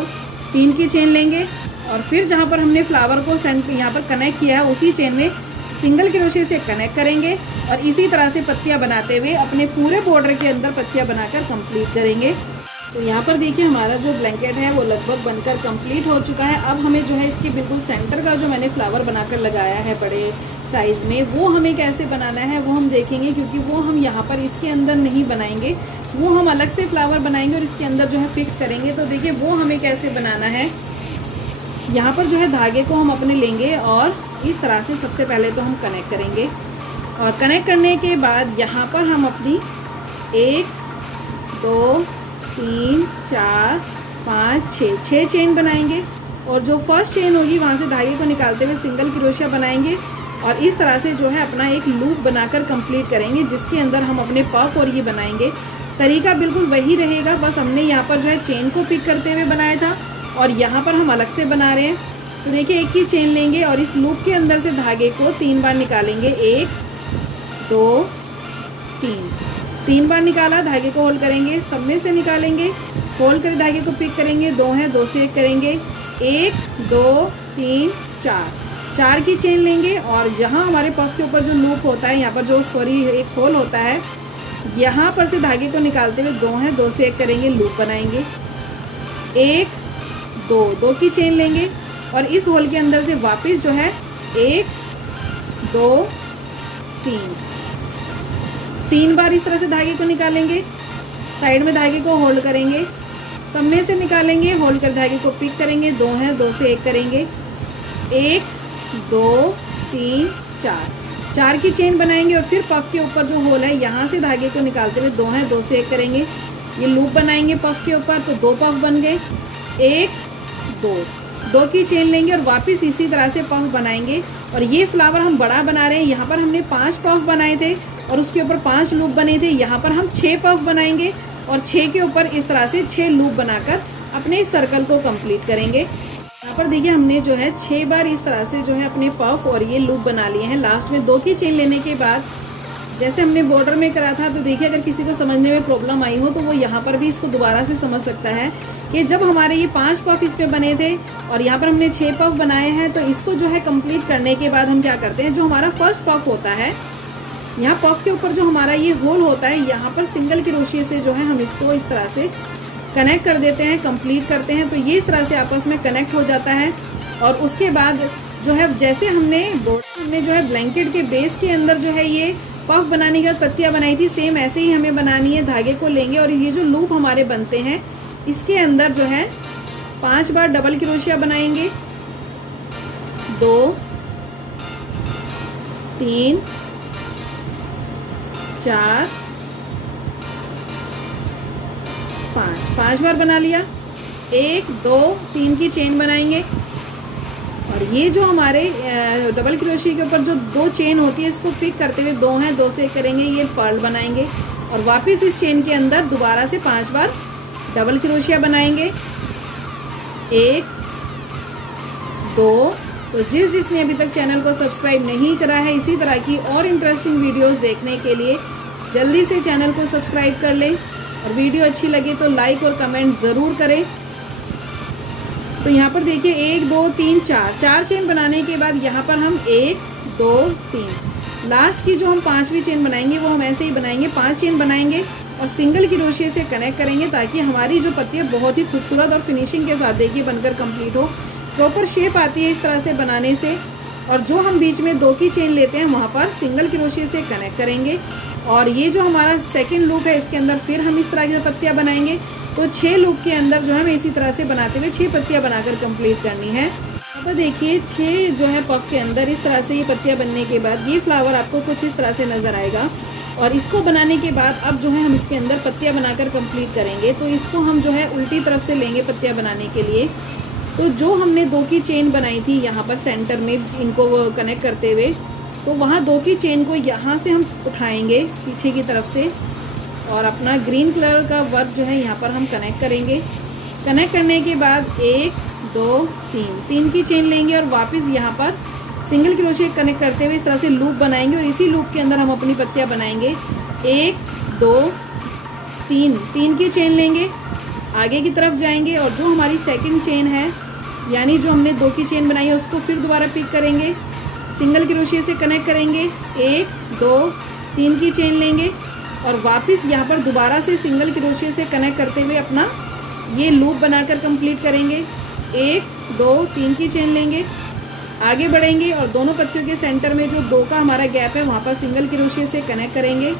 3 की चेन लेंगे और फिर जहाँ पर हमने फ्लावर को यहाँ पर कनेक्ट किया है उसी चेन में सिंगल क्रोशिया से कनेक्ट करेंगे और इसी तरह से पत्तियाँ बनाते हुए अपने पूरे बॉर्डर के अंदर पत्तियाँ बनाकर कंप्लीट करेंगे। तो यहाँ पर देखिए हमारा जो ब्लैंकेट है वो लगभग बनकर कंप्लीट हो चुका है। अब हमें जो है इसके बिल्कुल सेंटर का जो मैंने फ्लावर बनाकर लगाया है बड़े साइज़ में, वो हमें कैसे बनाना है वो हम देखेंगे, क्योंकि वो हम यहाँ पर इसके अंदर नहीं बनाएंगे, वो हम अलग से फ्लावर बनाएंगे और इसके अंदर जो है फिक्स करेंगे। तो देखिए वो हमें कैसे बनाना है। यहाँ पर जो है धागे को हम अपने लेंगे और इस तरह से सबसे पहले तो हम कनेक्ट करेंगे और कनेक्ट करने के बाद यहाँ पर हम अपनी 1 2 3 4 5 6 चेन बनाएंगे और जो फर्स्ट चेन होगी वहाँ से धागे को निकालते हुए सिंगल क्रोशिया बनाएंगे और इस तरह से जो है अपना एक लूप बनाकर कंप्लीट करेंगे, जिसके अंदर हम अपने पफ और ये बनाएंगे। तरीका बिल्कुल वही रहेगा, बस हमने यहाँ पर जो है चेन को पिक करते हुए बनाया था और यहाँ पर हम अलग से बना रहे हैं। तो देखिए एक ही चेन लेंगे और इस लूप के अंदर से धागे को 3 बार निकालेंगे। 1 2 3 बार निकाला, धागे को होल्ड करेंगे, सब में से निकालेंगे, होल्ड कर धागे को पिक करेंगे, 2 है 2 से 1 करेंगे, 1 2 3 4 की चेन लेंगे और जहाँ हमारे पफ के ऊपर जो लूप होता है यहाँ पर जो एक होल होता है, यहाँ पर से धागे को निकालते हुए 2 है 2 से 1 करेंगे, लूप बनाएंगे। 1 2 की चेन लेंगे और इस होल के अंदर से वापस जो है 1 2 3 बार इस तरह से धागे को निकालेंगे, साइड में धागे को होल्ड करेंगे, सब में से निकालेंगे, होल्ड कर धागे को पिक करेंगे, 2 है 2 से 1 करेंगे, 1 2 3 4 की चेन बनाएंगे और फिर पफ के ऊपर जो होल है यहाँ से धागे को निकालते हुए 2 है 2 से 1 करेंगे, ये लूप बनाएंगे पफ के ऊपर, तो 2 पफ बन गए। 1 2 की चेन लेंगे और वापस इसी तरह से पफ बनाएंगे और ये फ्लावर हम बड़ा बना रहे हैं। यहाँ पर हमने 5 पफ बनाए थे और उसके ऊपर 5 लूप बने थे, यहाँ पर हम 6 पफ बनाएंगे और 6 के ऊपर इस तरह से 6 लूप बनाकर अपने इस सर्कल को कंप्लीट करेंगे। यहाँ पर देखिए हमने जो है 6 बार इस तरह से जो है अपने पफ और ये लूप बना लिए हैं। लास्ट में 2 की चेन लेने के बाद जैसे हमने बॉर्डर में करा था, तो देखिए अगर किसी को समझने में प्रॉब्लम आई हो तो वो यहाँ पर भी इसको दोबारा से समझ सकता है कि जब हमारे ये 5 पफ इस पे बने थे और यहाँ पर हमने 6 पफ बनाए हैं, तो इसको जो है कंप्लीट करने के बाद हम क्या करते हैं, जो हमारा फर्स्ट पफ होता है यहाँ पफ के ऊपर जो हमारा ये होल होता है, यहाँ पर सिंगल क्रोशिया से जो है हम इसको इस तरह से कनेक्ट कर देते हैं, कंप्लीट करते हैं। तो ये इस तरह से आपस में कनेक्ट हो जाता है। और उसके बाद जो है जैसे हमने जो है ब्लैंकेट के बेस के अंदर जो है ये पफ बनाने के बाद पत्तियाँ बनाई थी, सेम ऐसे ही हमें बनानी है। धागे को लेंगे और ये जो लूप हमारे बनते हैं इसके अंदर जो है 5 बार डबल क्रोशिया बनाएंगे। 2 3 4 5 बार बना लिया। 1 2 3 की चेन बनाएंगे। और ये जो हमारे डबल क्रोशिया के ऊपर जो 2 चेन होती है इसको पिक करते हुए 2 हैं, 2 से करेंगे, ये पर्ल बनाएंगे। और वापस इस चेन के अंदर दोबारा से 5 बार डबल क्रोशिया बनाएंगे। 1 2। तो जिसने अभी तक चैनल को सब्सक्राइब नहीं करा है, इसी तरह की और इंटरेस्टिंग वीडियोस देखने के लिए जल्दी से चैनल को सब्सक्राइब कर लें। और वीडियो अच्छी लगे तो लाइक और कमेंट ज़रूर करें। तो यहाँ पर देखिए 1 2 3 4 चेन बनाने के बाद यहाँ पर हम 1 2 3 लास्ट की जो हम 5वीं चेन बनाएंगे वो हम ऐसे ही बनाएंगे। 5 चेन बनाएंगे और सिंगल क्रोशिया से कनेक्ट करेंगे ताकि हमारी जो पत्तियाँ बहुत ही खूबसूरत और फिनिशिंग के साथ देखिए बनकर कंप्लीट हो। प्रॉपर शेप आती है इस तरह से बनाने से। और जो हम बीच में 2 की चेन लेते हैं वहाँ पर सिंगल क्रोशिया से कनेक्ट करेंगे। और ये जो हमारा सेकंड लूप है इसके अंदर फिर हम इस तरह की पत्तियाँ बनाएंगे। तो 6 लूप के अंदर जो है हमें इसी तरह से बनाते हुए 6 पत्तियाँ बनाकर कंप्लीट करनी है। तो देखिए 6 जो है पफ के अंदर इस तरह से ये पत्तियाँ बनने के बाद ये फ्लावर आपको कुछ इस तरह से नज़र आएगा। और इसको बनाने के बाद अब जो है हम इसके अंदर पत्तियाँ बनाकर कंप्लीट करेंगे। तो इसको हम जो है उल्टी तरफ से लेंगे पत्तियाँ बनाने के लिए। तो जो हमने 2 की चेन बनाई थी यहाँ पर सेंटर में इनको कनेक्ट करते हुए, तो वहाँ 2 की चेन को यहाँ से हम उठाएंगे पीछे की तरफ से और अपना ग्रीन कलर का वर्क जो है यहाँ पर हम कनेक्ट करेंगे। कनेक्ट करने के बाद 1 2 3 की चेन लेंगे और वापस यहाँ पर सिंगल क्रोशिया कनेक्ट करते हुए इस तरह से लूप बनाएंगे। और इसी लूप के अंदर हम अपनी पत्तियाँ बनाएंगे। 1 2 3 की चेन लेंगे, आगे की तरफ जाएंगे और जो हमारी सेकंड चेन है यानी जो हमने 2 की चेन बनाई है उसको फिर दोबारा पिक करेंगे, सिंगल क्रोशिया से कनेक्ट करेंगे। 1 2 3 की चेन लेंगे और वापस यहाँ पर दोबारा से सिंगल क्रोशिया से कनेक्ट करते हुए अपना ये लूप बनाकर कंप्लीट करेंगे। 1 2 3 की चेन लेंगे, आगे बढ़ेंगे और दोनों पत्तियों के सेंटर में जो 2 का हमारा गैप है वहाँ पर सिंगल क्रोशिया से कनेक्ट करेंगे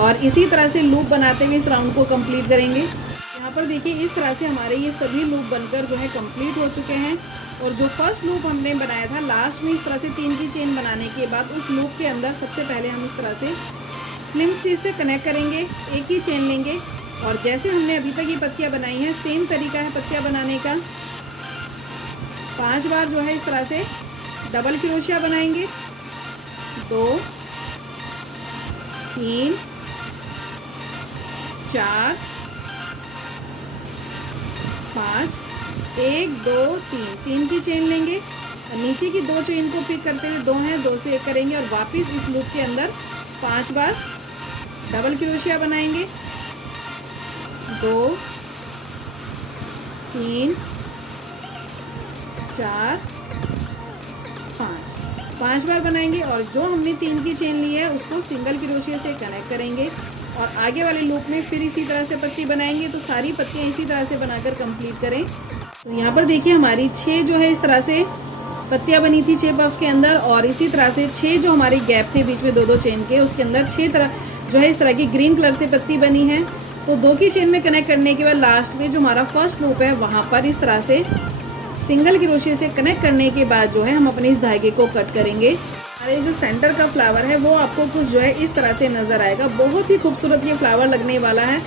और इसी तरह से लूप बनाते हुए इस राउंड को कंप्लीट करेंगे। यहाँ पर देखिए इस तरह से हमारे ये सभी लूप बनकर जो है कंप्लीट हो चुके हैं। और जो फर्स्ट लूप हमने बनाया था लास्ट में इस तरह से 3 की चेन बनाने के बाद उस लूप के अंदर सबसे पहले हम इस तरह से स्लिम स्टिच से कनेक्ट करेंगे, 1 ही चेन लेंगे और जैसे हमने अभी तक ये पत्तियाँ बनाई हैं सेम तरीका है पत्तियाँ बनाने का। 5 बार जो है इस तरह से डबल क्रोशिया बनाएंगे। 2 3 4 5 1 2 3 की चेन लेंगे और नीचे की 2 चेन को पिक करते हुए 2 हैं, 2 से 1 करेंगे और वापस इस लूप के अंदर 5 बार डबल क्रोशिया बनाएंगे। 2 3 4 5 बार बनाएंगे और जो हमने 3 की चेन ली है उसको सिंगल क्रोशिया से कनेक्ट करेंगे और आगे वाले लूप में फिर इसी तरह से पत्ती बनाएंगे। तो सारी पत्तियां इसी तरह से बनाकर कंप्लीट करें। तो यहाँ पर देखिए हमारी 6 जो है इस तरह से पत्तियां बनी थी 6 पफ के अंदर और इसी तरह से 6 जो हमारे गैप थे बीच में 2-2 चेन के उसके अंदर 6 तरह जो है इस तरह की ग्रीन कलर से पत्ती बनी है। तो 2 की चेन में कनेक्ट करने के बाद लास्ट में जो हमारा फर्स्ट लूप है वहाँ पर इस तरह से सिंगल क्रोशिया से कनेक्ट करने के बाद जो है हम अपने इस धागे को कट करेंगे। हमारे जो सेंटर का फ्लावर है वो आपको कुछ जो है इस तरह से नज़र आएगा। बहुत ही खूबसूरत ये फ्लावर लगने वाला है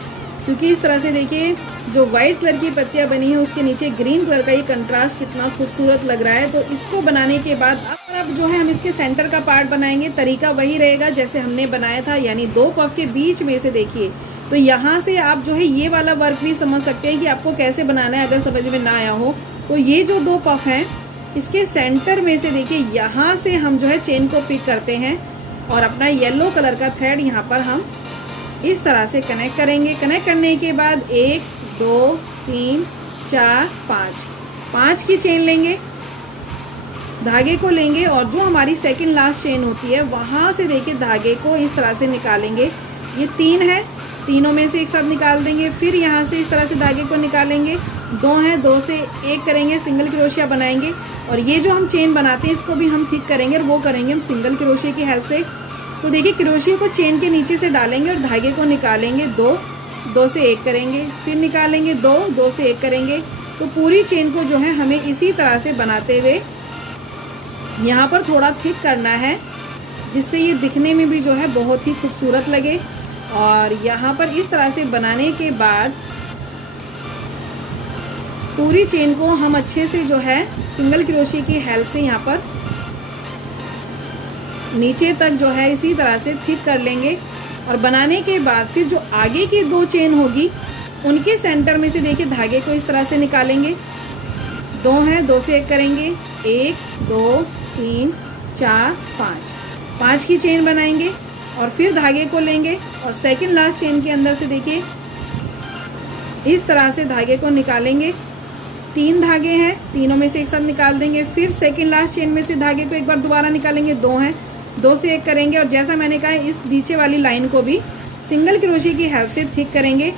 क्योंकि इस तरह से देखिए जो वाइट कलर की पत्तियां बनी है उसके नीचे ग्रीन कलर का ये कंट्रास्ट कितना खूबसूरत लग रहा है। तो इसको बनाने के बाद अब जो है हम इसके सेंटर का पार्ट बनाएंगे। तरीका वही रहेगा जैसे हमने बनाया था, यानी 2 पफ के बीच में से देखिए तो यहाँ से आप जो है ये वाला वर्क भी समझ सकते हैं कि आपको कैसे बनाना है। अगर समझ में ना आया हो तो ये जो 2 पफ हैं इसके सेंटर में से देखिए यहाँ से हम जो है चेन को पिक करते हैं और अपना येलो कलर का थ्रेड यहाँ पर हम इस तरह से कनेक्ट करेंगे। कनेक्ट करने के बाद 1 2 3 4 5 की चेन लेंगे। धागे को लेंगे और जो हमारी सेकंड लास्ट चेन होती है वहाँ से देखिए धागे को इस तरह से निकालेंगे। ये 3 है, तीनों में से एक साथ निकाल देंगे। फिर यहाँ से इस तरह से धागे को निकालेंगे, 2 हैं, 2 से 1 करेंगे, सिंगल क्रोशिया बनाएंगे। और ये जो हम चेन बनाते हैं इसको भी हम थिक करेंगे और वो करेंगे हम सिंगल क्रोशिया की हेल्प से। तो देखिए क्रोशिया को चेन के नीचे से डालेंगे और धागे को निकालेंगे, 2, 2 से 1 करेंगे, फिर निकालेंगे 2, 2 से 1 करेंगे। तो पूरी चेन को जो है हमें इसी तरह से बनाते हुए यहाँ पर थोड़ा थिक करना है, जिससे ये दिखने में भी जो है बहुत ही खूबसूरत लगे। और यहाँ पर इस तरह से बनाने के बाद पूरी चेन को हम अच्छे से जो है सिंगल क्रोशिया की हेल्प से यहाँ पर नीचे तक जो है इसी तरह से थिक कर लेंगे। और बनाने के बाद फिर जो आगे की 2 चेन होगी उनके सेंटर में से देखिए धागे को इस तरह से निकालेंगे, 2 हैं, 2 से 1 करेंगे, 1, 2, 3, 4, 5 की चेन बनाएंगे। और फिर धागे को लेंगे और सेकंड लास्ट चेन के अंदर से देखिए इस तरह से धागे को निकालेंगे। 3 धागे हैं, तीनों में से एक साथ निकाल देंगे। फिर सेकंड लास्ट चेन में से धागे को एक बार दोबारा निकालेंगे, 2 हैं, 2 से 1 करेंगे। और जैसा मैंने कहा इस नीचे वाली लाइन को भी सिंगल क्रोशिया की हेल्प से थिक करेंगे।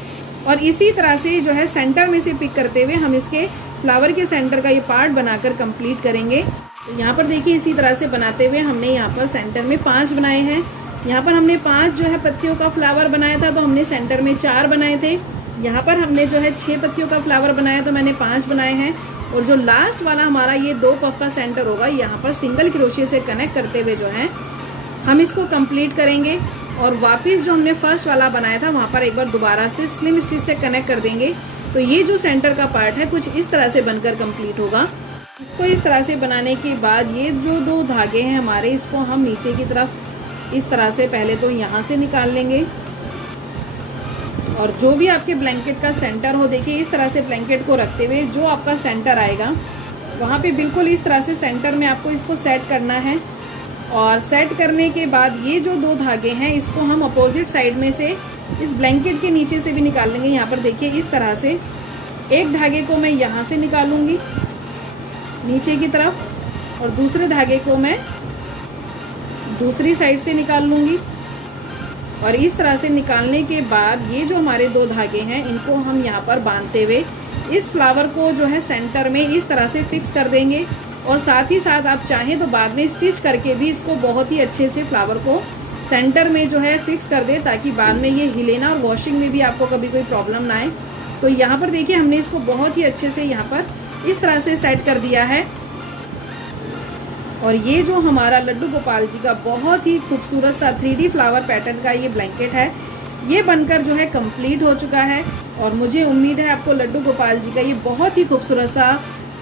और इसी तरह से जो है सेंटर में से पिक करते हुए हम इसके फ्लावर के सेंटर का ये पार्ट बनाकर कंप्लीट करेंगे। तो यहाँ पर देखिए इसी तरह से बनाते हुए हमने यहाँ पर सेंटर में 5 बनाए हैं। यहाँ पर हमने 5 जो है पत्तियों का फ्लावर बनाया था तो हमने सेंटर में 4 बनाए थे। यहाँ पर हमने जो है 6 पत्तियों का फ्लावर बनाया तो मैंने 5 बनाए हैं। और जो लास्ट वाला हमारा ये 2 पफ का सेंटर होगा यहाँ पर सिंगल क्रोशिया से कनेक्ट करते हुए जो है हम इसको कंप्लीट करेंगे। और वापस जो हमने फर्स्ट वाला बनाया था वहाँ पर एक बार दोबारा से स्लिम स्टिच से कनेक्ट कर देंगे। तो ये जो सेंटर का पार्ट है कुछ इस तरह से बनकर कंप्लीट होगा। इसको इस तरह से बनाने के बाद ये जो 2 धागे हैं हमारे इसको हम नीचे की तरफ इस तरह से पहले तो यहाँ से निकाल लेंगे। और जो भी आपके ब्लैंकेट का सेंटर हो देखिए इस तरह से ब्लैंकेट को रखते हुए जो आपका सेंटर आएगा वहाँ पे बिल्कुल इस तरह से सेंटर में आपको इसको सेट करना है। और सेट करने के बाद ये जो 2 धागे हैं इसको हम अपोजिट साइड में से इस ब्लैंकेट के नीचे से भी निकाल लेंगे। यहाँ पर देखिए इस तरह से एक धागे को मैं यहाँ से निकालूंगी नीचे की तरफ और दूसरे धागे को मैं दूसरी साइड से निकाल लूँगी। और इस तरह से निकालने के बाद ये जो हमारे 2 धागे हैं इनको हम यहाँ पर बांधते हुए इस फ्लावर को जो है सेंटर में इस तरह से फिक्स कर देंगे। और साथ ही साथ आप चाहें तो बाद में स्टिच करके भी इसको बहुत ही अच्छे से फ्लावर को सेंटर में जो है फिक्स कर दे ताकि बाद में ये हिले ना और वॉशिंग में भी आपको कभी कोई प्रॉब्लम ना आए। तो यहाँ पर देखिए हमने इसको बहुत ही अच्छे से यहाँ पर इस तरह से सेट कर दिया है। और ये जो हमारा लड्डू गोपाल जी का बहुत ही खूबसूरत सा 3D फ्लावर पैटर्न का ये ब्लैंकेट है ये बनकर जो है कंप्लीट हो चुका है। और मुझे उम्मीद है आपको लड्डू गोपाल जी का ये बहुत ही खूबसूरत सा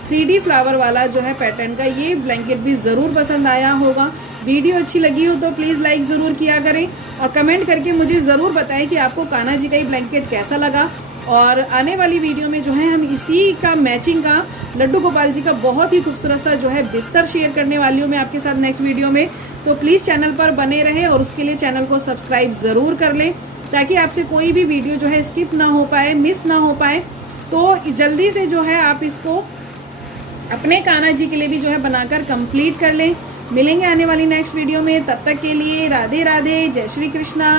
3D फ्लावर वाला जो है पैटर्न का ये ब्लैंकेट भी ज़रूर पसंद आया होगा। वीडियो अच्छी लगी हो तो प्लीज़ लाइक ज़रूर किया करें और कमेंट करके मुझे ज़रूर बताएं कि आपको कान्हा जी का ये ब्लैंकेट कैसा लगा। और आने वाली वीडियो में जो है हम इसी का मैचिंग का लड्डू गोपाल जी का बहुत ही खूबसूरत सा जो है बिस्तर शेयर करने वाली हूँ मैं आपके साथ नेक्स्ट वीडियो में। तो प्लीज़ चैनल पर बने रहें और उसके लिए चैनल को सब्सक्राइब ज़रूर कर लें ताकि आपसे कोई भी वीडियो जो है स्किप ना हो पाए, मिस ना हो पाए। तो जल्दी से जो है आप इसको अपने कान्हा जी के लिए भी जो है बनाकर कंप्लीट कर लें। मिलेंगे आने वाली नेक्स्ट वीडियो में, तब तक के लिए राधे राधे, जय श्री कृष्णा।